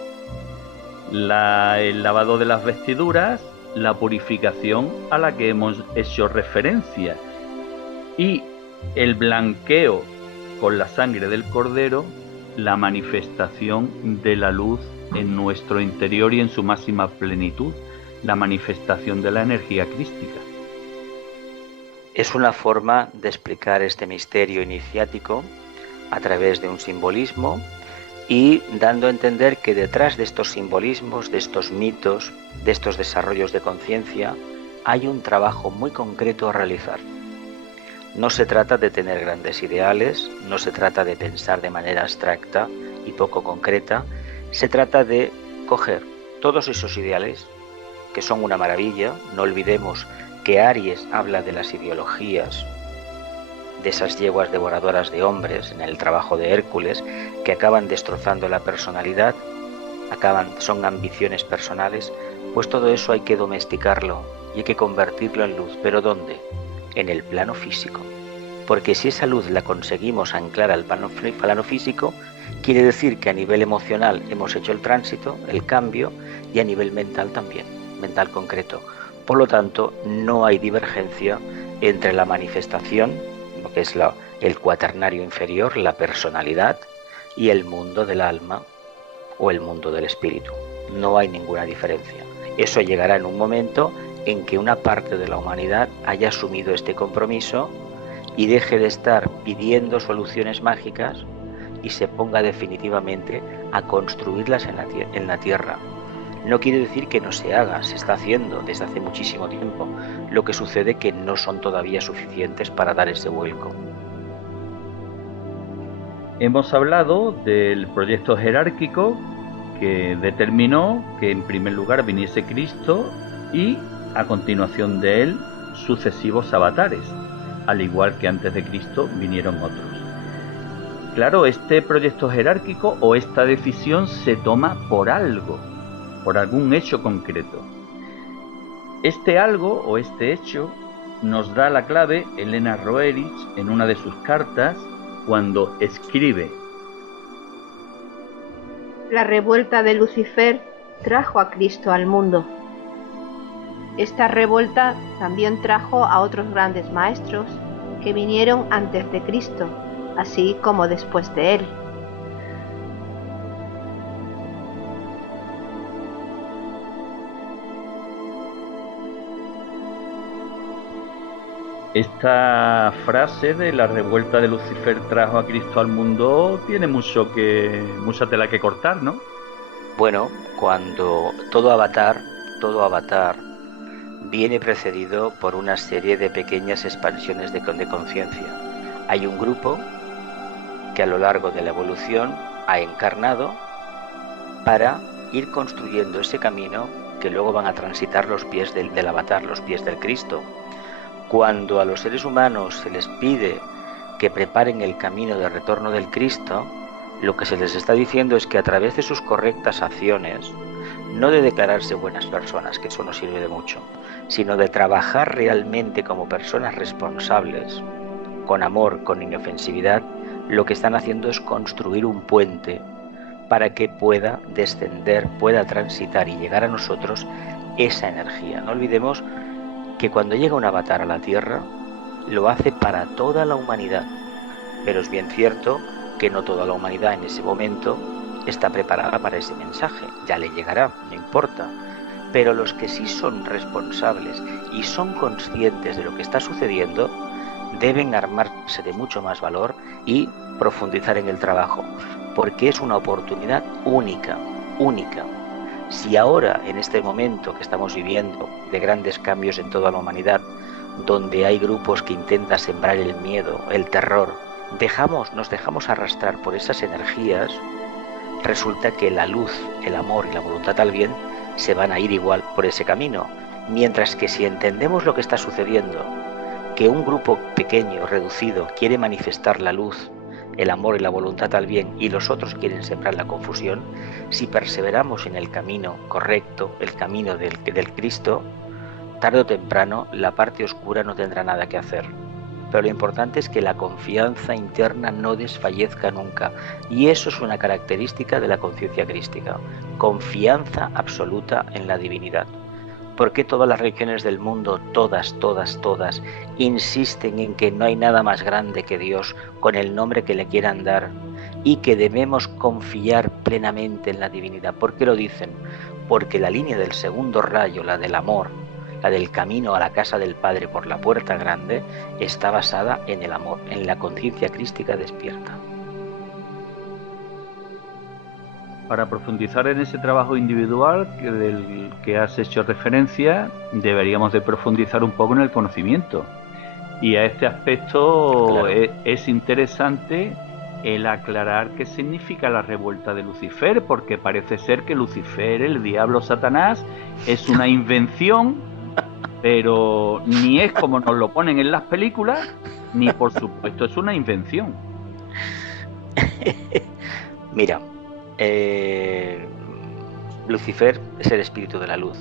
el lavado de las vestiduras, la purificación a la que hemos hecho referencia, y el blanqueo con la sangre del Cordero, la manifestación de la luz en nuestro interior y en su máxima plenitud, la manifestación de la energía crística. Es una forma de explicar este misterio iniciático a través de un simbolismo y dando a entender que detrás de estos simbolismos, de estos mitos, de estos desarrollos de conciencia, hay un trabajo muy concreto a realizar. No se trata de tener grandes ideales, no se trata de pensar de manera abstracta y poco concreta, se trata de coger todos esos ideales, que son una maravilla. No olvidemos que Aries habla de las ideologías, de esas yeguas devoradoras de hombres en el trabajo de Hércules, que acaban destrozando la personalidad, son ambiciones personales. Pues todo eso hay que domesticarlo y hay que convertirlo en luz. ¿Pero dónde? En el plano físico. Porque si esa luz la conseguimos anclar al plano físico, quiere decir que a nivel emocional hemos hecho el tránsito, el cambio, y a nivel mental también, mental concreto. Por lo tanto, no hay divergencia entre la manifestación, lo que es el cuaternario inferior, la personalidad, y el mundo del alma o el mundo del espíritu. No hay ninguna diferencia. Eso llegará en un momento en que una parte de la humanidad haya asumido este compromiso y deje de estar pidiendo soluciones mágicas y se ponga definitivamente a construirlas en la tierra. No quiere decir que no se haga, se está haciendo desde hace muchísimo tiempo. Lo que sucede es que no son todavía suficientes para dar ese vuelco. Hemos hablado del proyecto jerárquico que determinó que en primer lugar viniese Cristo y a continuación de él sucesivos avatares, al igual que antes de Cristo vinieron otros. Claro, este proyecto jerárquico o esta decisión se toma por algo, por algún hecho concreto. Este algo o este hecho nos da la clave Elena Roerich en una de sus cartas cuando escribe: La revuelta de Lucifer trajo a Cristo al mundo. Esta revuelta también trajo a otros grandes maestros que vinieron antes de Cristo, así como después de él. Esta frase de la revuelta de Lucifer trajo a Cristo al mundo tiene mucha tela que cortar, ¿no? Bueno, cuando todo avatar viene precedido por una serie de pequeñas expansiones de conciencia. Hay un grupo que a lo largo de la evolución ha encarnado para ir construyendo ese camino que luego van a transitar los pies del avatar, los pies del Cristo. Cuando a los seres humanos se les pide que preparen el camino de retorno del Cristo, lo que se les está diciendo es que a través de sus correctas acciones, no de declararse buenas personas, que eso no sirve de mucho, sino de trabajar realmente como personas responsables, con amor, con inofensividad, lo que están haciendo es construir un puente para que pueda descender, pueda transitar y llegar a nosotros esa energía. No olvidemos que cuando llega un avatar a la Tierra, lo hace para toda la humanidad, pero es bien cierto que no toda la humanidad en ese momento está preparada para ese mensaje, ya le llegará, no importa, pero los que sí son responsables y son conscientes de lo que está sucediendo, deben armarse de mucho más valor y profundizar en el trabajo, porque es una oportunidad única. Si ahora, en este momento que estamos viviendo de grandes cambios en toda la humanidad, donde hay grupos que intentan sembrar el miedo, el terror, nos dejamos arrastrar por esas energías, resulta que la luz, el amor y la voluntad al bien se van a ir igual por ese camino. Mientras que si entendemos lo que está sucediendo, que un grupo pequeño, reducido, quiere manifestar la luz, el amor y la voluntad al bien, y los otros quieren sembrar la confusión, si perseveramos en el camino correcto, el camino del Cristo, tarde o temprano la parte oscura no tendrá nada que hacer. Pero lo importante es que la confianza interna no desfallezca nunca, y eso es una característica de la conciencia crística, confianza absoluta en la divinidad. ¿Por qué todas las religiones del mundo, todas, insisten en que no hay nada más grande que Dios, con el nombre que le quieran dar, y que debemos confiar plenamente en la divinidad? ¿Por qué lo dicen? Porque la línea del segundo rayo, la del amor, la del camino a la casa del Padre por la puerta grande, está basada en el amor, en la conciencia crística despierta. Para profundizar en ese trabajo individual del que has hecho referencia, deberíamos de profundizar un poco en el conocimiento. Y a este aspecto, claro, es interesante el aclarar qué significa la revuelta de Lucifer, porque parece ser que Lucifer, el diablo Satanás, es una invención, pero ni es como nos lo ponen en las películas, ni por supuesto es una invención. Mira, Lucifer es el espíritu de la luz.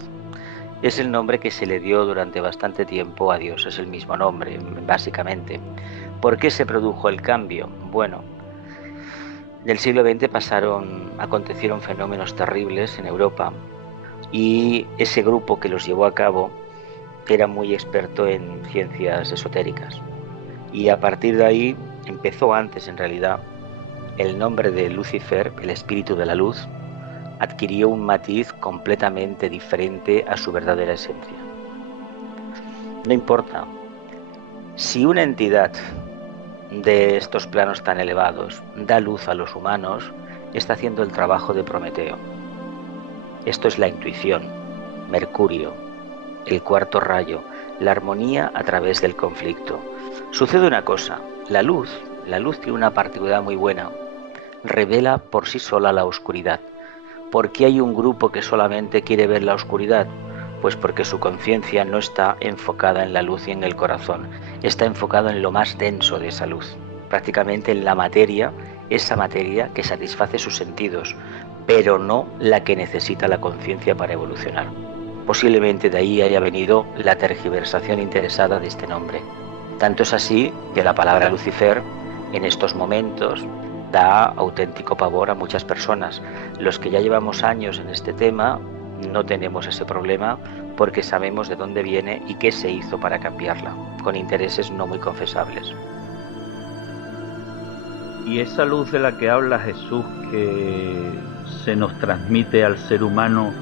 Es el nombre que se le dio durante bastante tiempo a Dios, es el mismo nombre, básicamente. ¿Por qué se produjo el cambio? Bueno, del siglo XX acontecieron fenómenos terribles en Europa, y ese grupo que los llevó a cabo era muy experto en ciencias esotéricas. Y a partir de ahí empezó antes, en realidad, el nombre de Lucifer, el espíritu de la luz, adquirió un matiz completamente diferente a su verdadera esencia. No importa, si una entidad de estos planos tan elevados da luz a los humanos, está haciendo el trabajo de Prometeo. Esto es la intuición, Mercurio, el cuarto rayo, la armonía a través del conflicto. Sucede una cosa, la luz tiene una particularidad muy buena, revela por sí sola la oscuridad. ¿Por qué hay un grupo que solamente quiere ver la oscuridad? Pues porque su conciencia no está enfocada en la luz y en el corazón, está enfocada en lo más denso de esa luz, prácticamente en la materia, esa materia que satisface sus sentidos, pero no la que necesita la conciencia para evolucionar. Posiblemente de ahí haya venido la tergiversación interesada de este nombre. Tanto es así que la palabra Lucifer en estos momentos da auténtico pavor a muchas personas. Los que ya llevamos años en este tema no tenemos ese problema porque sabemos de dónde viene y qué se hizo para cambiarla, con intereses no muy confesables. Y esa luz de la que habla Jesús, que se nos transmite al ser humano,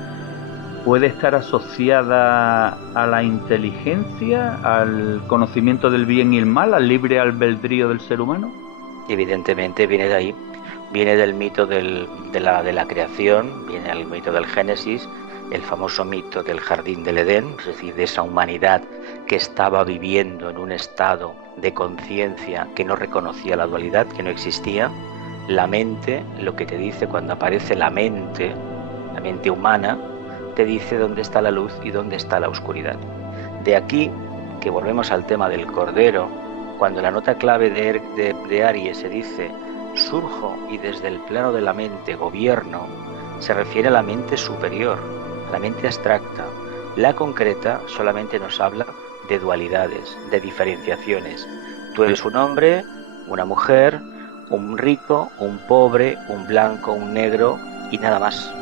¿puede estar asociada a la inteligencia, al conocimiento del bien y el mal, al libre albedrío del ser humano? Evidentemente viene de ahí, viene del mito de la creación, viene el mito del Génesis, el famoso mito del jardín del Edén, es decir, de esa humanidad que estaba viviendo en un estado de conciencia que no reconocía la dualidad, que no existía. La mente, lo que te dice cuando aparece la mente humana, te dice dónde está la luz y dónde está la oscuridad. De aquí que volvemos al tema del Cordero, cuando la nota clave de Aries se dice surjo y desde el plano de la mente gobierno, se refiere a la mente superior, a la mente abstracta. La concreta solamente nos habla de dualidades, de diferenciaciones. Tú eres un hombre, una mujer, un rico, un pobre, un blanco, un negro y nada más.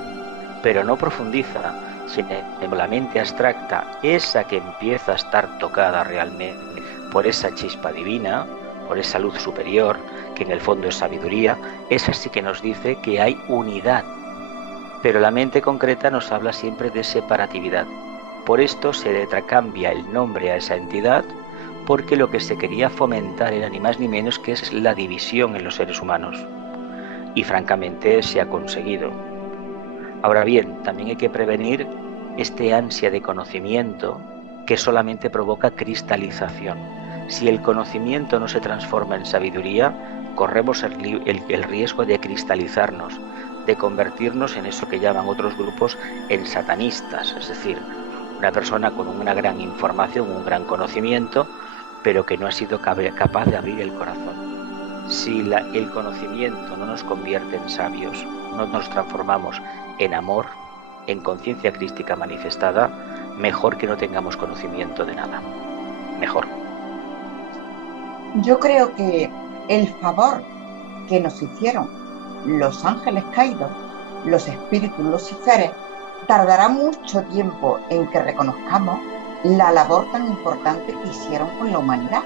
Pero no profundiza, sino en la mente abstracta, esa que empieza a estar tocada realmente por esa chispa divina, por esa luz superior, que en el fondo es sabiduría, esa sí que nos dice que hay unidad. Pero la mente concreta nos habla siempre de separatividad. Por esto se le cambia el nombre a esa entidad, porque lo que se quería fomentar era ni más ni menos que es la división en los seres humanos. Y francamente se ha conseguido. Ahora bien, también hay que prevenir este ansia de conocimiento que solamente provoca cristalización. Si el conocimiento no se transforma en sabiduría, corremos el riesgo de cristalizarnos, de convertirnos en eso que llaman otros grupos en satanistas, es decir, una persona con una gran información, un gran conocimiento, pero que no ha sido capaz de abrir el corazón. Si el conocimiento no nos convierte en sabios, no nos transformamos en amor, en conciencia crística manifestada, mejor que no tengamos conocimiento de nada. Mejor. Yo creo que el favor que nos hicieron los ángeles caídos, los espíritus luciferes, tardará mucho tiempo en que reconozcamos la labor tan importante que hicieron con la humanidad.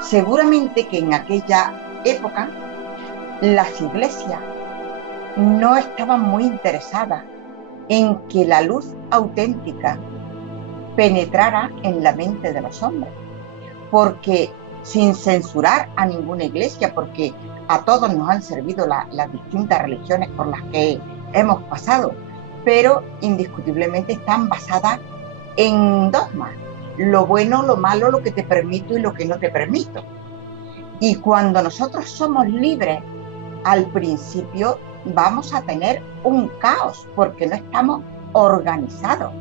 Seguramente que en aquella época las iglesias no estaban muy interesadas en que la luz auténtica penetrara en la mente de los hombres, porque sin censurar a ninguna iglesia, porque a todos nos han servido las distintas religiones por las que hemos pasado, pero indiscutiblemente están basadas en dogmas, lo bueno, lo malo, lo que te permito y lo que no te permito. Y cuando nosotros somos libres, al principio vamos a tener un caos porque no estamos organizados.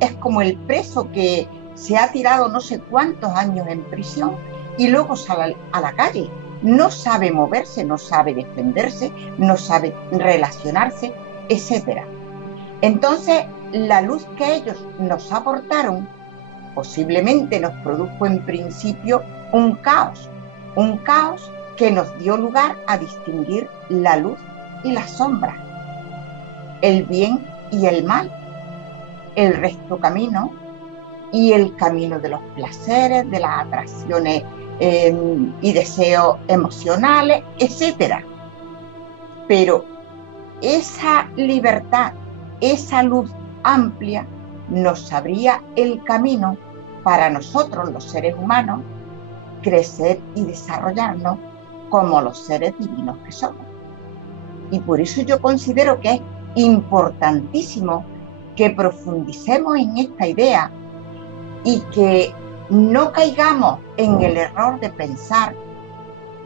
Es como el preso que se ha tirado no sé cuántos años en prisión y luego sale a la calle. No sabe moverse, no sabe defenderse, no sabe relacionarse, etc. Entonces, la luz que ellos nos aportaron posiblemente nos produjo en principio un caos que nos dio lugar a distinguir la luz y la sombra, el bien y el mal, el recto camino y el camino de los placeres, de las atracciones y deseos emocionales, etc. Pero esa libertad, esa luz amplia nos abría el camino para nosotros, los seres humanos, crecer y desarrollarnos como los seres divinos que somos. Y por eso yo considero que es importantísimo que profundicemos en esta idea y que no caigamos en el error de pensar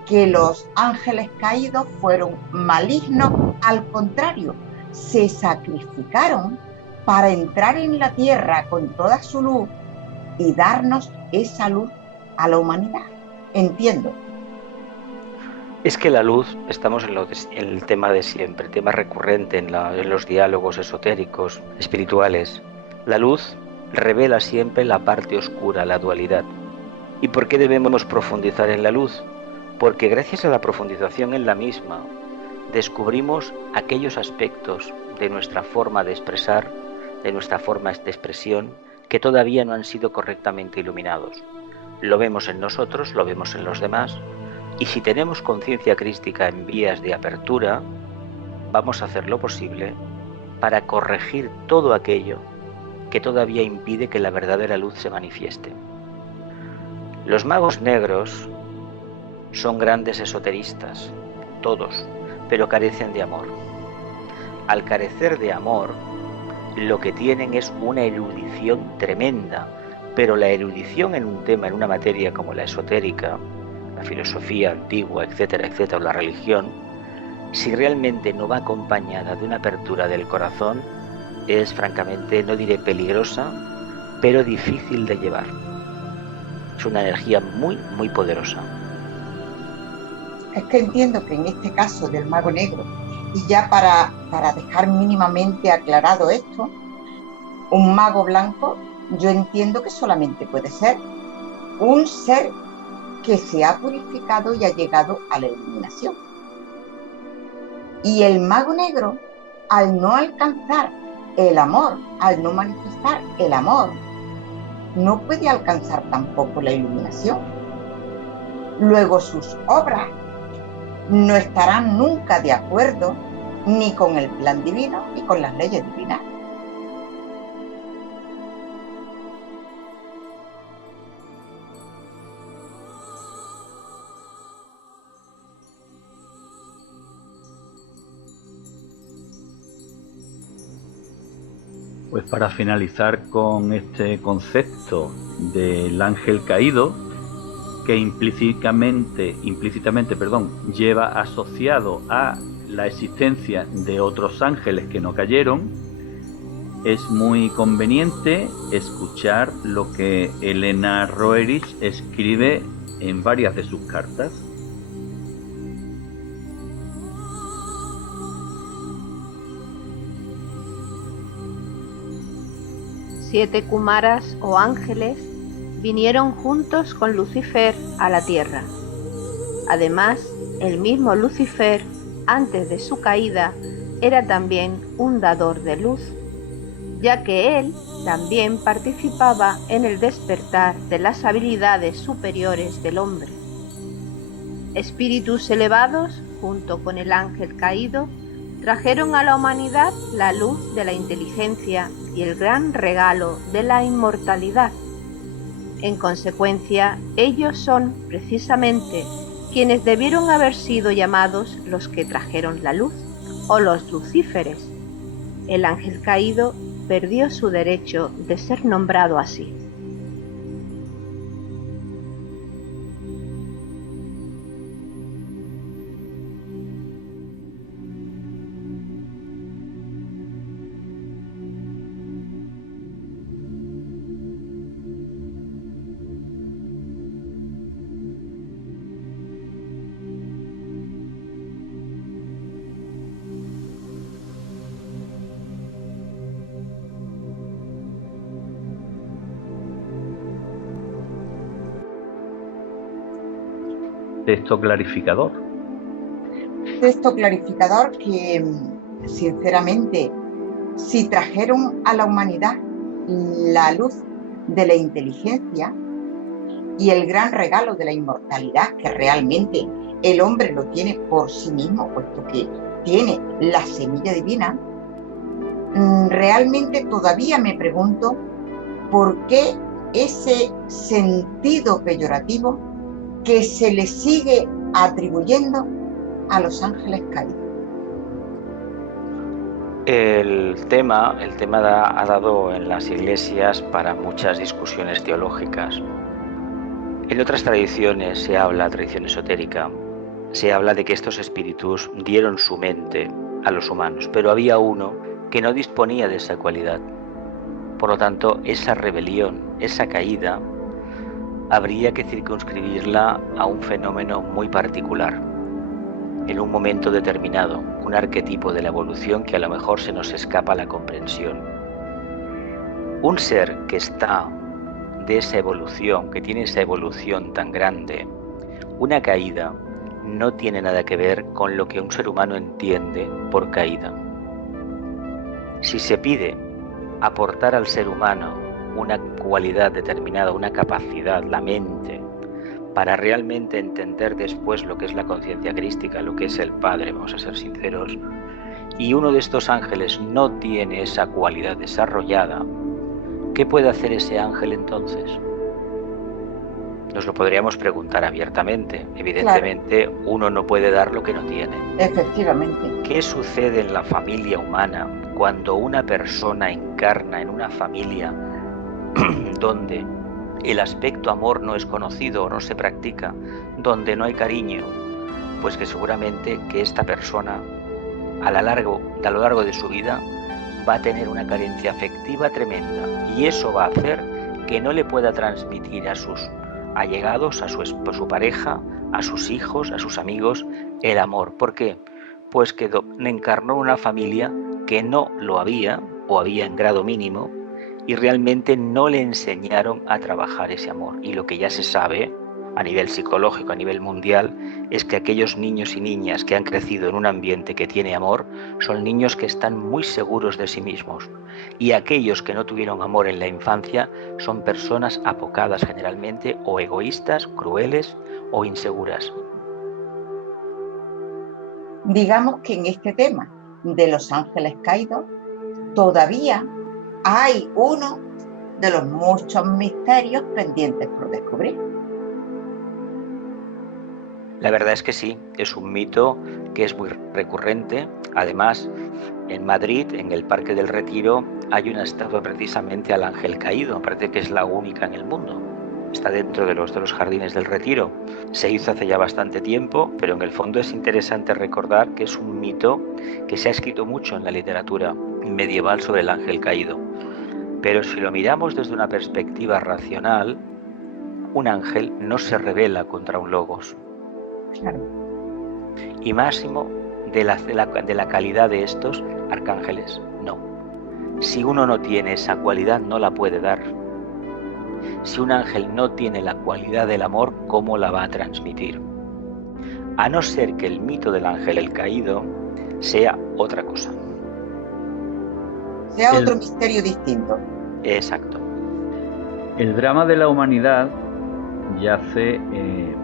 que los ángeles caídos fueron malignos. Al contrario, se sacrificaron para entrar en la tierra con toda su luz y darnos esa luz a la humanidad. Entiendo. Es que la luz, estamos en el tema de siempre, tema recurrente en los diálogos esotéricos, espirituales. La luz revela siempre la parte oscura, la dualidad. ¿Y por qué debemos profundizar en la luz? Porque gracias a la profundización en la misma, descubrimos aquellos aspectos de nuestra forma de expresar, de nuestra forma de expresión, que todavía no han sido correctamente iluminados. Lo vemos en nosotros, lo vemos en los demás, y si tenemos conciencia crística en vías de apertura, vamos a hacer lo posible para corregir todo aquello que todavía impide que la verdadera luz se manifieste. Los magos negros son grandes esoteristas, todos, pero carecen de amor. Al carecer de amor, lo que tienen es una erudición tremenda, pero la erudición en un tema, en una materia como la esotérica, la filosofía antigua, etcétera, etcétera, o la religión, si realmente no va acompañada de una apertura del corazón, es francamente, no diré peligrosa, pero difícil de llevar. Es una energía muy, muy poderosa. Es que entiendo que en este caso del mago negro, y ya para dejar mínimamente aclarado esto, un mago blanco, yo entiendo que solamente puede ser un ser que se ha purificado y ha llegado a la iluminación. Y el mago negro, al no alcanzar el amor, al no manifestar el amor, no puede alcanzar tampoco la iluminación. Luego sus obras no estarán nunca de acuerdo ni con el plan divino ni con las leyes divinas. Pues para finalizar con este concepto del ángel caído, que implícitamente, lleva asociado a la existencia de otros ángeles que no cayeron, es muy conveniente escuchar lo que Elena Roerich escribe en varias de sus cartas. Siete Kumaras o ángeles vinieron juntos con Lucifer a la tierra. Además, el mismo Lucifer, antes de su caída, era también un dador de luz, ya que él también participaba en el despertar de las habilidades superiores del hombre. Espíritus elevados, junto con el ángel caído, trajeron a la humanidad la luz de la inteligencia y el gran regalo de la inmortalidad. En consecuencia, ellos son precisamente quienes debieron haber sido llamados los que trajeron la luz, o los lucíferes. El ángel caído perdió su derecho de ser nombrado así. Texto clarificador. Texto clarificador que, sinceramente, si trajeron a la humanidad la luz de la inteligencia y el gran regalo de la inmortalidad, que realmente el hombre lo tiene por sí mismo, puesto que tiene la semilla divina, realmente todavía me pregunto por qué ese sentido peyorativo que se le sigue atribuyendo a los ángeles caídos. El tema ha dado en las iglesias para muchas discusiones teológicas. En otras tradiciones se habla, tradición esotérica, se habla de que estos espíritus dieron su mente a los humanos, pero había uno que no disponía de esa cualidad. Por lo tanto, esa rebelión, esa caída, habría que circunscribirla a un fenómeno muy particular, en un momento determinado, un arquetipo de la evolución que a lo mejor se nos escapa a la comprensión. Un ser que está de esa evolución, que tiene esa evolución tan grande, una caída no tiene nada que ver con lo que un ser humano entiende por caída. Si se pide aportar al ser humano una cualidad determinada, una capacidad, la mente, para realmente entender después lo que es la conciencia crística, lo que es el Padre, vamos a ser sinceros, y uno de estos ángeles no tiene esa cualidad desarrollada, ¿qué puede hacer ese ángel entonces? Nos lo podríamos preguntar abiertamente. Evidentemente, claro, uno no puede dar lo que no tiene. Efectivamente. ¿Qué sucede en la familia humana cuando una persona encarna en una familia donde el aspecto amor no es conocido o no se practica, donde no hay cariño? Pues que seguramente que esta persona a lo largo de su vida va a tener una carencia afectiva tremenda, y eso va a hacer que no le pueda transmitir a sus allegados, a su pareja, a sus hijos, a sus amigos, el amor. ¿Por qué? Pues que encarnó una familia que no lo había, o había en grado mínimo, y realmente no le enseñaron a trabajar ese amor. Y lo que ya se sabe a nivel psicológico, a nivel mundial, es que aquellos niños y niñas que han crecido en un ambiente que tiene amor son niños que están muy seguros de sí mismos, y aquellos que no tuvieron amor en la infancia son personas apocadas generalmente, o egoístas, crueles o inseguras. Digamos que en este tema de los ángeles caídos todavía hay uno de los muchos misterios pendientes por descubrir. La verdad es que sí, es un mito que es muy recurrente. Además, en Madrid, en el Parque del Retiro, hay una estatua precisamente al ángel caído. Parece que es la única en el mundo. Está dentro de los jardines del Retiro. Se hizo hace ya bastante tiempo, pero en el fondo es interesante recordar que es un mito que se ha escrito mucho en la literatura medieval sobre el ángel caído. Pero si lo miramos desde una perspectiva racional, un ángel no se rebela contra un logos. Claro. Y máximo de la calidad de estos arcángeles, no. Si uno no tiene esa cualidad, no la puede dar. Si un ángel no tiene la cualidad del amor, ¿cómo la va a transmitir? A no ser que el mito del ángel el caído sea otra cosa. Sea otro misterio distinto. Exacto. El drama de la humanidad yace,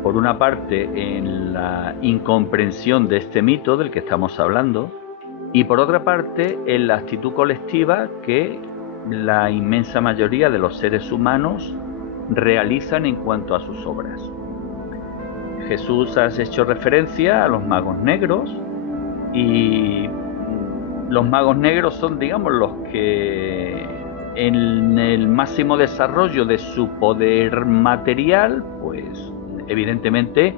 por una parte, en la incomprensión de este mito del que estamos hablando, y por otra parte, en la actitud colectiva que la inmensa mayoría de los seres humanos realizan en cuanto a sus obras. Jesús ha hecho referencia a los magos negros, y los magos negros son, digamos, los que en el máximo desarrollo de su poder material, pues evidentemente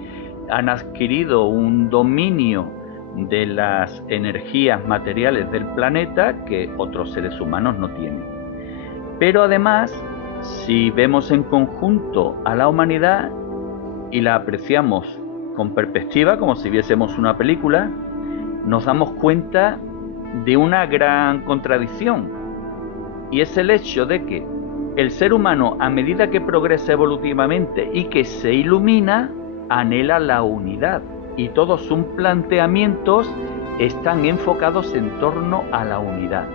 han adquirido un dominio de las energías materiales del planeta que otros seres humanos no tienen. Pero además, si vemos en conjunto a la humanidad y la apreciamos con perspectiva, como si viésemos una película, nos damos cuenta de una gran contradicción. Y es el hecho de que el ser humano, a medida que progresa evolutivamente y que se ilumina, anhela la unidad. Y todos sus planteamientos están enfocados en torno a la unidad.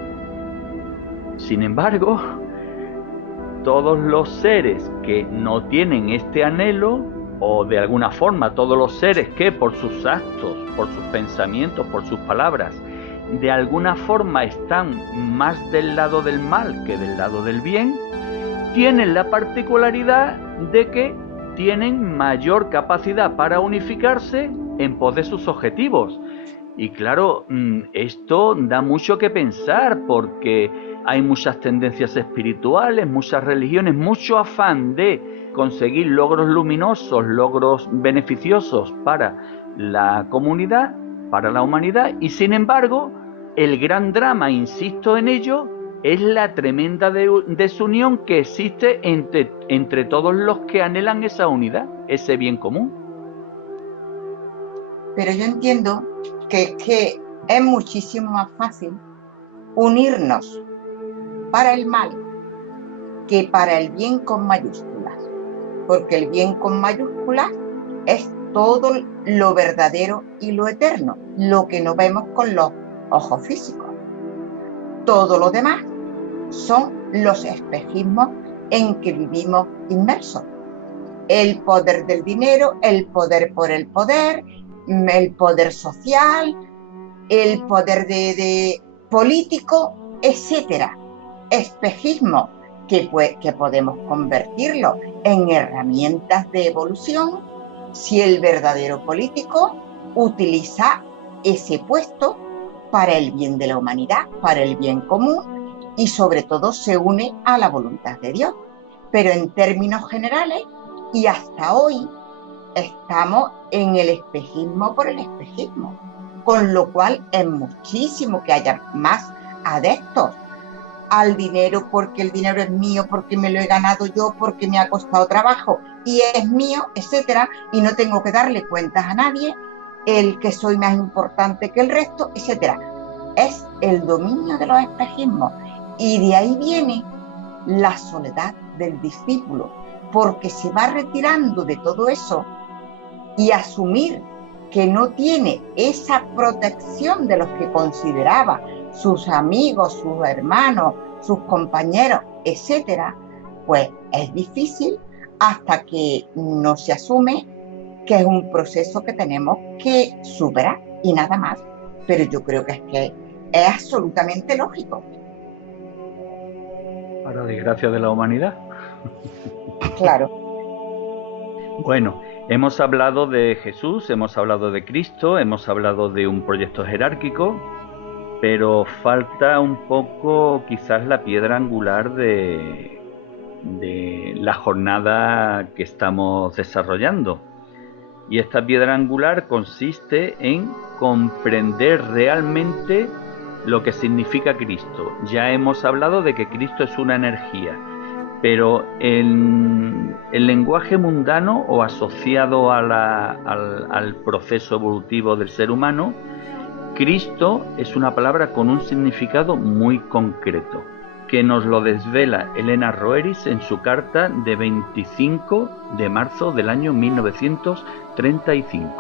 Sin embargo, todos los seres que no tienen este anhelo, o de alguna forma todos los seres que por sus actos, por sus pensamientos, por sus palabras, de alguna forma están más del lado del mal que del lado del bien, tienen la particularidad de que tienen mayor capacidad para unificarse en pos de sus objetivos. Y claro, esto da mucho que pensar, porque hay muchas tendencias espirituales, muchas religiones, mucho afán de conseguir logros luminosos, logros beneficiosos para la comunidad, para la humanidad, y sin embargo, el gran drama, insisto en ello, es la tremenda desunión que existe entre todos los que anhelan esa unidad, ese bien común. Pero yo entiendo que es muchísimo más fácil unirnos para el mal que para el bien con mayúsculas, porque el bien con mayúsculas es todo lo verdadero y lo eterno, lo que no vemos con los ojos físicos. Todo lo demás son los espejismos en que vivimos inmersos. El poder del dinero, el poder por el poder social, el poder de político, etcétera. Espejismo que podemos convertirlo en herramientas de evolución si el verdadero político utiliza ese puesto para el bien de la humanidad, para el bien común y sobre todo se une a la voluntad de Dios. Pero en términos generales y hasta hoy estamos en el espejismo por el espejismo, con lo cual es muchísimo que haya más adeptos al dinero porque el dinero es mío, porque me lo he ganado yo, porque me ha costado trabajo y es mío, etcétera, y no tengo que darle cuentas a nadie, el que soy más importante que el resto, etcétera. Es el dominio de los espejismos y de ahí viene la soledad del discípulo, porque se va retirando de todo eso y asumir que no tiene esa protección de los que consideraba sus amigos, sus hermanos, sus compañeros, etcétera, pues es difícil hasta que no se asume que es un proceso que tenemos que superar y nada más. Pero yo creo que es absolutamente lógico. Para desgracia de la humanidad. Claro. Bueno, hemos hablado de Jesús, hemos hablado de Cristo, hemos hablado de un proyecto jerárquico, pero falta un poco quizás la piedra angular de la jornada que estamos desarrollando. Y esta piedra angular consiste en comprender realmente lo que significa Cristo. Ya hemos hablado de que Cristo es una energía, pero en el lenguaje mundano o asociado al proceso evolutivo del ser humano, Cristo es una palabra con un significado muy concreto, que nos lo desvela Elena Roeris en su carta de 25 de marzo del año 1935.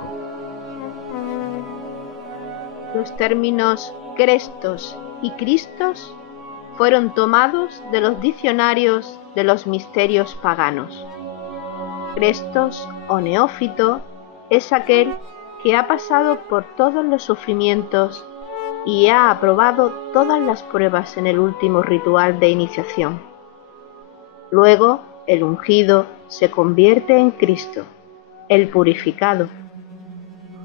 Los términos Crestos y Cristos fueron tomados de los diccionarios de los misterios paganos. Crestos o neófito es aquel que ha pasado por todos los sufrimientos y ha aprobado todas las pruebas en el último ritual de iniciación. Luego, el ungido se convierte en Cristo, el purificado.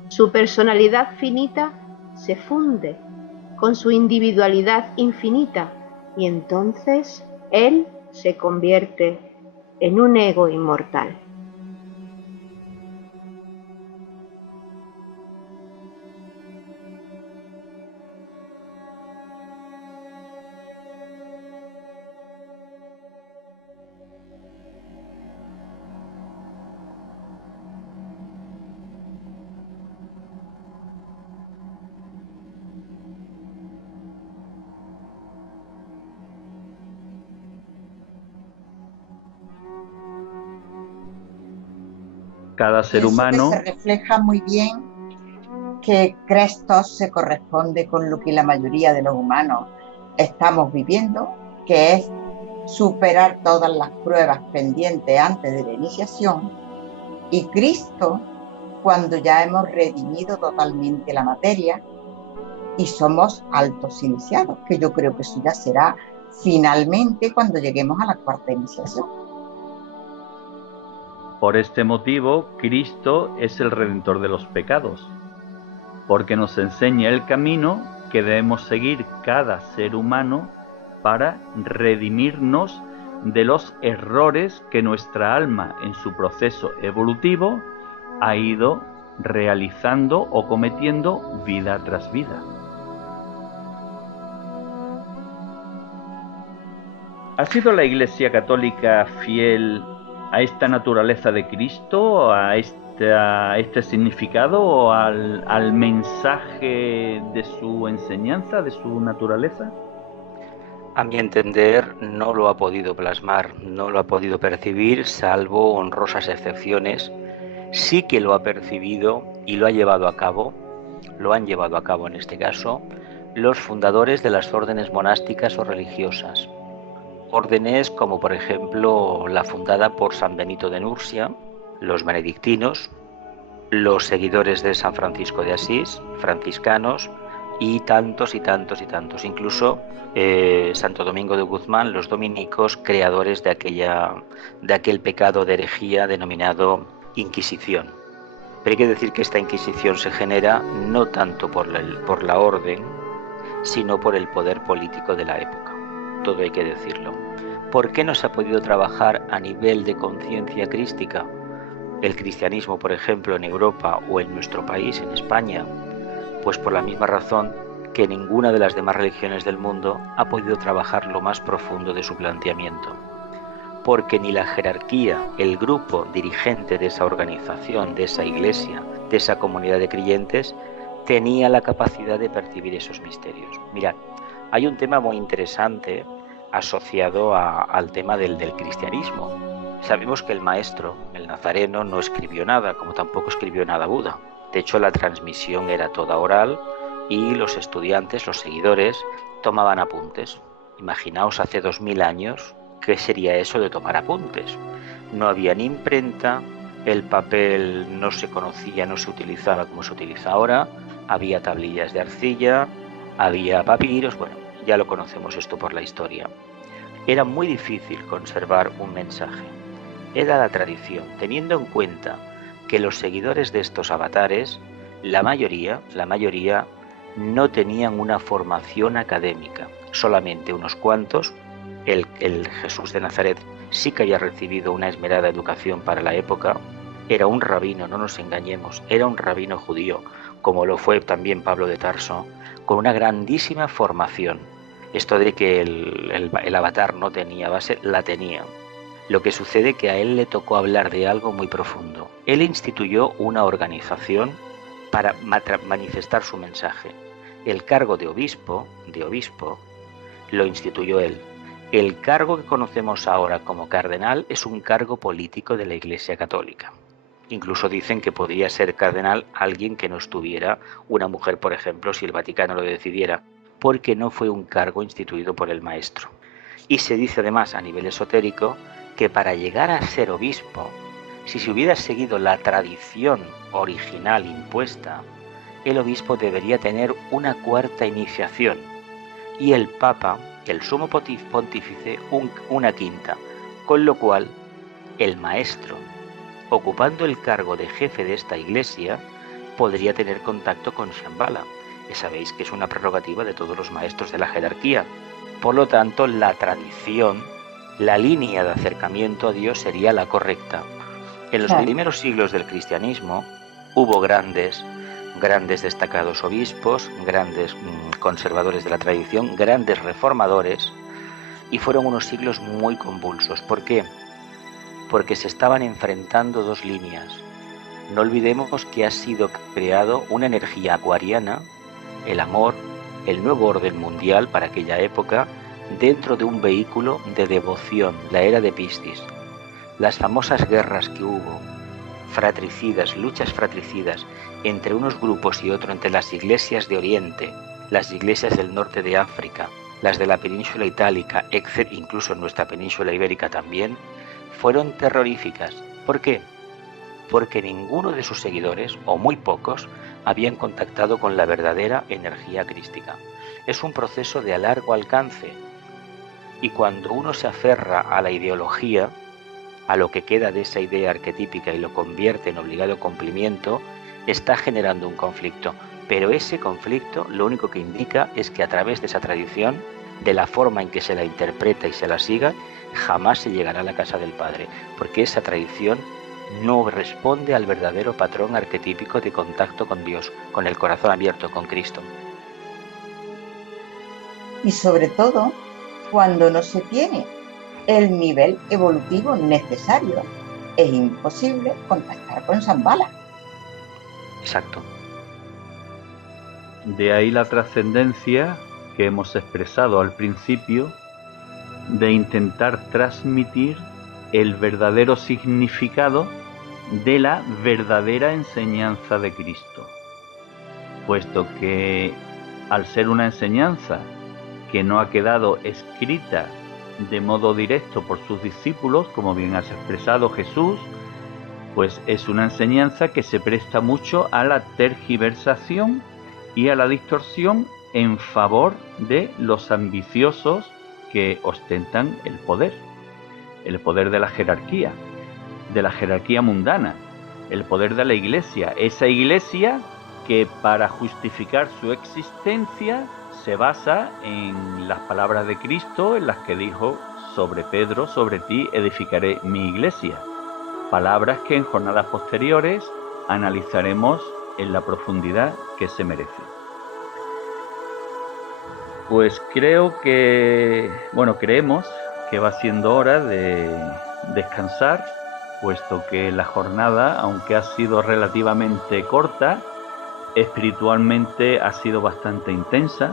Su personalidad finita se funde con su individualidad infinita y entonces él se convierte en un ego inmortal. Cada ser humano... Se refleja muy bien que Crestos se corresponde con lo que la mayoría de los humanos estamos viviendo, que es superar todas las pruebas pendientes antes de la iniciación, y Cristo cuando ya hemos redimido totalmente la materia y somos altos iniciados, que yo creo que eso ya será finalmente cuando lleguemos a la cuarta iniciación. Por este motivo, Cristo es el redentor de los pecados, porque nos enseña el camino que debemos seguir cada ser humano para redimirnos de los errores que nuestra alma en su proceso evolutivo ha ido realizando o cometiendo vida tras vida. ¿Ha sido la Iglesia Católica fiel a esta naturaleza de Cristo, a este significado o al mensaje de su enseñanza, de su naturaleza? A mi entender, no lo ha podido plasmar, no lo ha podido percibir, salvo honrosas excepciones. Sí que lo ha percibido y lo ha llevado a cabo, lo han llevado a cabo en este caso, los fundadores de las órdenes monásticas o religiosas. Órdenes como por ejemplo la fundada por San Benito de Nursia, los benedictinos, los seguidores de San Francisco de Asís, franciscanos, y tantos y tantos y tantos, incluso Santo Domingo de Guzmán, los dominicos, creadores de aquel pecado de herejía denominado Inquisición. Pero hay que decir que esta Inquisición se genera no tanto por la orden, sino por el poder político de la época. Todo hay que decirlo. ¿Por qué no se ha podido trabajar a nivel de conciencia crística el cristianismo, por ejemplo, en Europa o en nuestro país, en España? Pues por la misma razón que ninguna de las demás religiones del mundo ha podido trabajar lo más profundo de su planteamiento. Porque ni la jerarquía, el grupo dirigente de esa organización, de esa iglesia, de esa comunidad de creyentes, tenía la capacidad de percibir esos misterios. Mirad, hay un tema muy interesante asociado al tema del cristianismo. Sabemos que el maestro, el nazareno, no escribió nada, como tampoco escribió nada Buda. De hecho, la transmisión era toda oral y los estudiantes, los seguidores, tomaban apuntes. Imaginaos hace 2000 años, ¿qué sería eso de tomar apuntes? No había ni imprenta, el papel no se conocía, no se utilizaba como se utiliza ahora, había tablillas de arcilla, había papiros, bueno, ya lo conocemos esto por la historia. Era muy difícil conservar un mensaje. Era la tradición, teniendo en cuenta que los seguidores de estos avatares, la mayoría, no tenían una formación académica, solamente unos cuantos. El Jesús de Nazaret sí que había recibido una esmerada educación para la época, era un rabino, no nos engañemos, era un rabino judío, como lo fue también Pablo de Tarso, con una grandísima formación. Esto de que el avatar no tenía base, la tenía. Lo que sucede es que a él le tocó hablar de algo muy profundo. Él instituyó una organización para manifestar su mensaje. El cargo de obispo, lo instituyó él. El cargo que conocemos ahora como cardenal es un cargo político de la Iglesia Católica. Incluso dicen que podría ser cardenal alguien que no estuviera, una mujer, por ejemplo, si el Vaticano lo decidiera, porque no fue un cargo instituido por el maestro. Y se dice además a nivel esotérico que para llegar a ser obispo, si se hubiera seguido la tradición original impuesta, el obispo debería tener una cuarta iniciación y el Papa, el sumo pontífice, una quinta, con lo cual el maestro, ocupando el cargo de jefe de esta iglesia, podría tener contacto con Shambhala. Sabéis que es una prerrogativa de todos los maestros de la jerarquía. Por lo tanto, la tradición, la línea de acercamiento a Dios sería la correcta. En los primeros siglos del cristianismo hubo grandes destacados obispos, grandes conservadores de la tradición, grandes reformadores, y fueron unos siglos muy convulsos. ¿Por qué? Porque se estaban enfrentando dos líneas. No olvidemos que ha sido creado una energía acuariana, el amor, el nuevo orden mundial para aquella época, dentro de un vehículo de devoción, la era de Piscis. Las famosas guerras que hubo, fratricidas, luchas fratricidas, entre unos grupos y otros, entre las iglesias de Oriente, las iglesias del norte de África, las de la península itálica, incluso en nuestra península ibérica también, fueron terroríficas. ¿Por qué? Porque ninguno de sus seguidores, o muy pocos, habían contactado con la verdadera energía crística. Es un proceso de largo alcance, y cuando uno se aferra a la ideología, a lo que queda de esa idea arquetípica y lo convierte en obligado cumplimiento, está generando un conflicto. Pero ese conflicto lo único que indica es que a través de esa tradición, de la forma en que se la interpreta y se la siga, jamás se llegará a la casa del Padre, porque esa tradición no responde al verdadero patrón arquetípico de contacto con Dios, con el corazón abierto, con Cristo. Y sobre todo, cuando no se tiene el nivel evolutivo necesario, es imposible contactar con Shambhala. Exacto. De ahí la trascendencia que hemos expresado al principio de intentar transmitir el verdadero significado de la verdadera enseñanza de Cristo, puesto que al ser una enseñanza que no ha quedado escrita de modo directo por sus discípulos, como bien has expresado, Jesús, pues es una enseñanza que se presta mucho a la tergiversación y a la distorsión en favor de los ambiciosos que ostentan el poder de la jerarquía mundana, el poder de la Iglesia, esa Iglesia que para justificar su existencia se basa en las palabras de Cristo, en las que dijo: sobre Pedro, sobre ti edificaré mi Iglesia. Palabras que en jornadas posteriores analizaremos en la profundidad que se merece. Pues creemos que va siendo hora de descansar, puesto que la jornada, aunque ha sido relativamente corta, espiritualmente ha sido bastante intensa,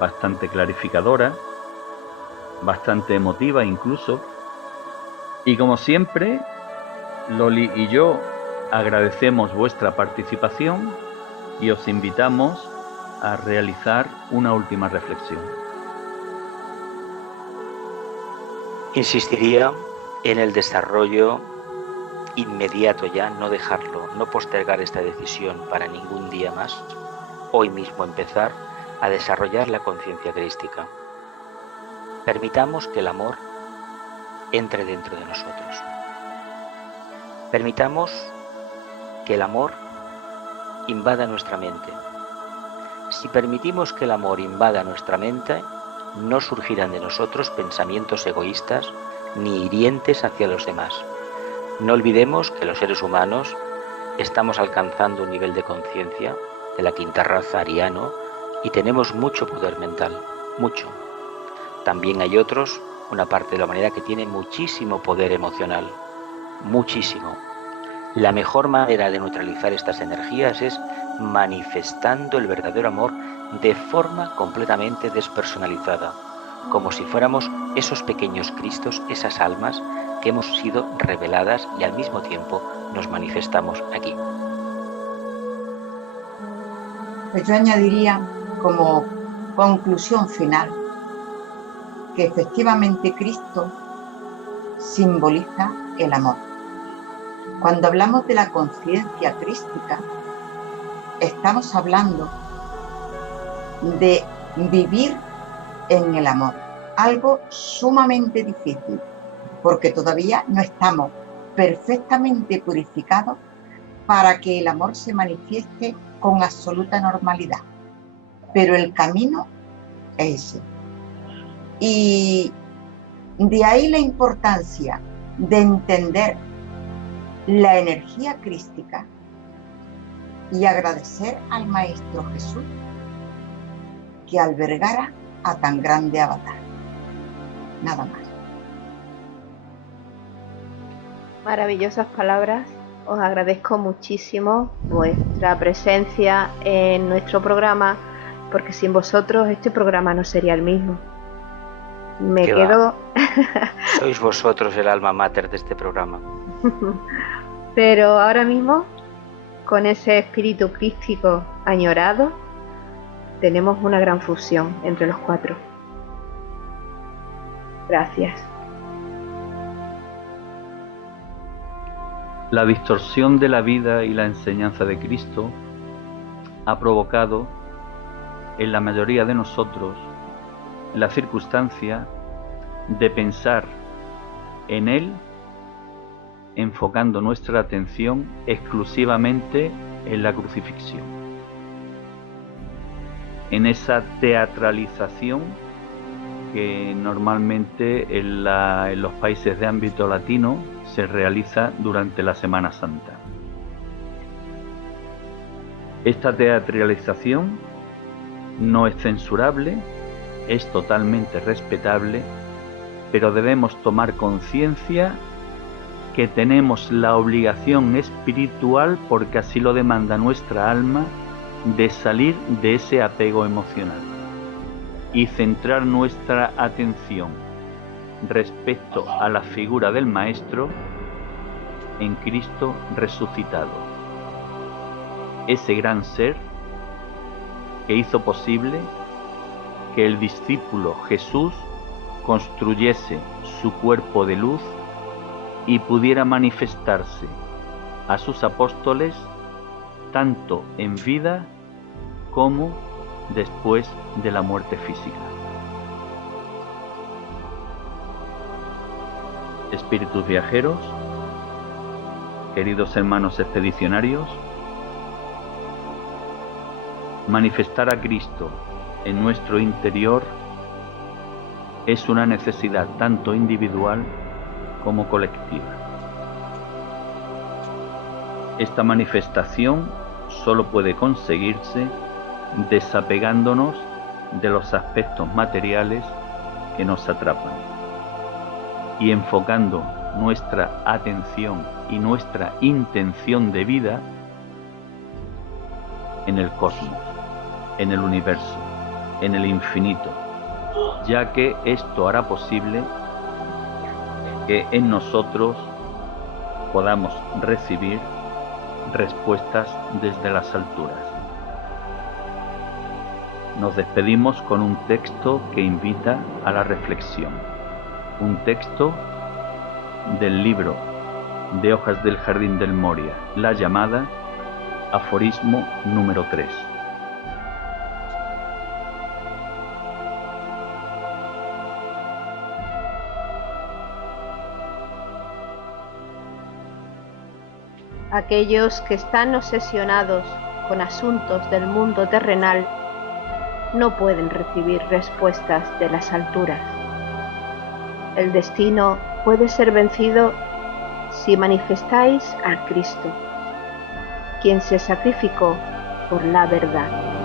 bastante clarificadora, bastante emotiva incluso. Y como siempre, Loli y yo agradecemos vuestra participación y os invitamos a realizar una última reflexión. Insistiría en el desarrollo inmediato ya, no dejarlo, no postergar esta decisión para ningún día más, hoy mismo empezar a desarrollar la conciencia crística. Permitamos que el amor entre dentro de nosotros. Permitamos que el amor invada nuestra mente. Si permitimos que el amor invada nuestra mente, no surgirán de nosotros pensamientos egoístas ni hirientes hacia los demás. No olvidemos que los seres humanos estamos alcanzando un nivel de conciencia de la quinta raza ariano y tenemos mucho poder mental, mucho. También hay otros, una parte de la humanidad que tiene muchísimo poder emocional, muchísimo. La mejor manera de neutralizar estas energías es manifestando el verdadero amor de forma completamente despersonalizada, como si fuéramos esos pequeños Cristos, esas almas que hemos sido reveladas y al mismo tiempo nos manifestamos aquí. Pues yo añadiría como conclusión final que efectivamente Cristo simboliza el amor. Cuando hablamos de la conciencia crística, estamos hablando de vivir en el amor, algo sumamente difícil, porque todavía no estamos perfectamente purificados para que el amor se manifieste con absoluta normalidad. Pero el camino es ese. Y de ahí la importancia de entender la energía crística y agradecer al Maestro Jesús que albergara a tan grande avatar. Nada más. Maravillosas palabras. Os agradezco muchísimo vuestra presencia en nuestro programa, porque sin vosotros este programa no sería el mismo. Me quedo... Sois vosotros el alma mater de este programa. Pero ahora mismo, con ese espíritu crístico añorado, tenemos una gran fusión entre los cuatro. Gracias. La distorsión de la vida y la enseñanza de Cristo ha provocado en la mayoría de nosotros la circunstancia de pensar en Él enfocando nuestra atención exclusivamente en la crucifixión, en esa teatralización que normalmente en los países de ámbito latino se realiza durante la Semana Santa. Esta teatralización no es censurable, es totalmente respetable, pero debemos tomar conciencia que tenemos la obligación espiritual, porque así lo demanda nuestra alma, de salir de ese apego emocional y centrar nuestra atención respecto a la figura del Maestro en Cristo resucitado. Ese gran ser que hizo posible que el discípulo Jesús construyese su cuerpo de luz y pudiera manifestarse a sus apóstoles tanto en vida como después de la muerte física. Espíritus viajeros, queridos hermanos expedicionarios, manifestar a Cristo en nuestro interior es una necesidad tanto individual como colectiva. Esta manifestación solo puede conseguirse desapegándonos de los aspectos materiales que nos atrapan y enfocando nuestra atención y nuestra intención de vida en el cosmos, en el universo, en el infinito, ya que esto hará posible que en nosotros podamos recibir respuestas desde las alturas. Nos despedimos con un texto que invita a la reflexión, un texto del libro de Hojas del Jardín del Moria, la llamada aforismo número 3. Aquellos que están obsesionados con asuntos del mundo terrenal no pueden recibir respuestas de las alturas. El destino puede ser vencido si manifestáis a Cristo, quien se sacrificó por la verdad.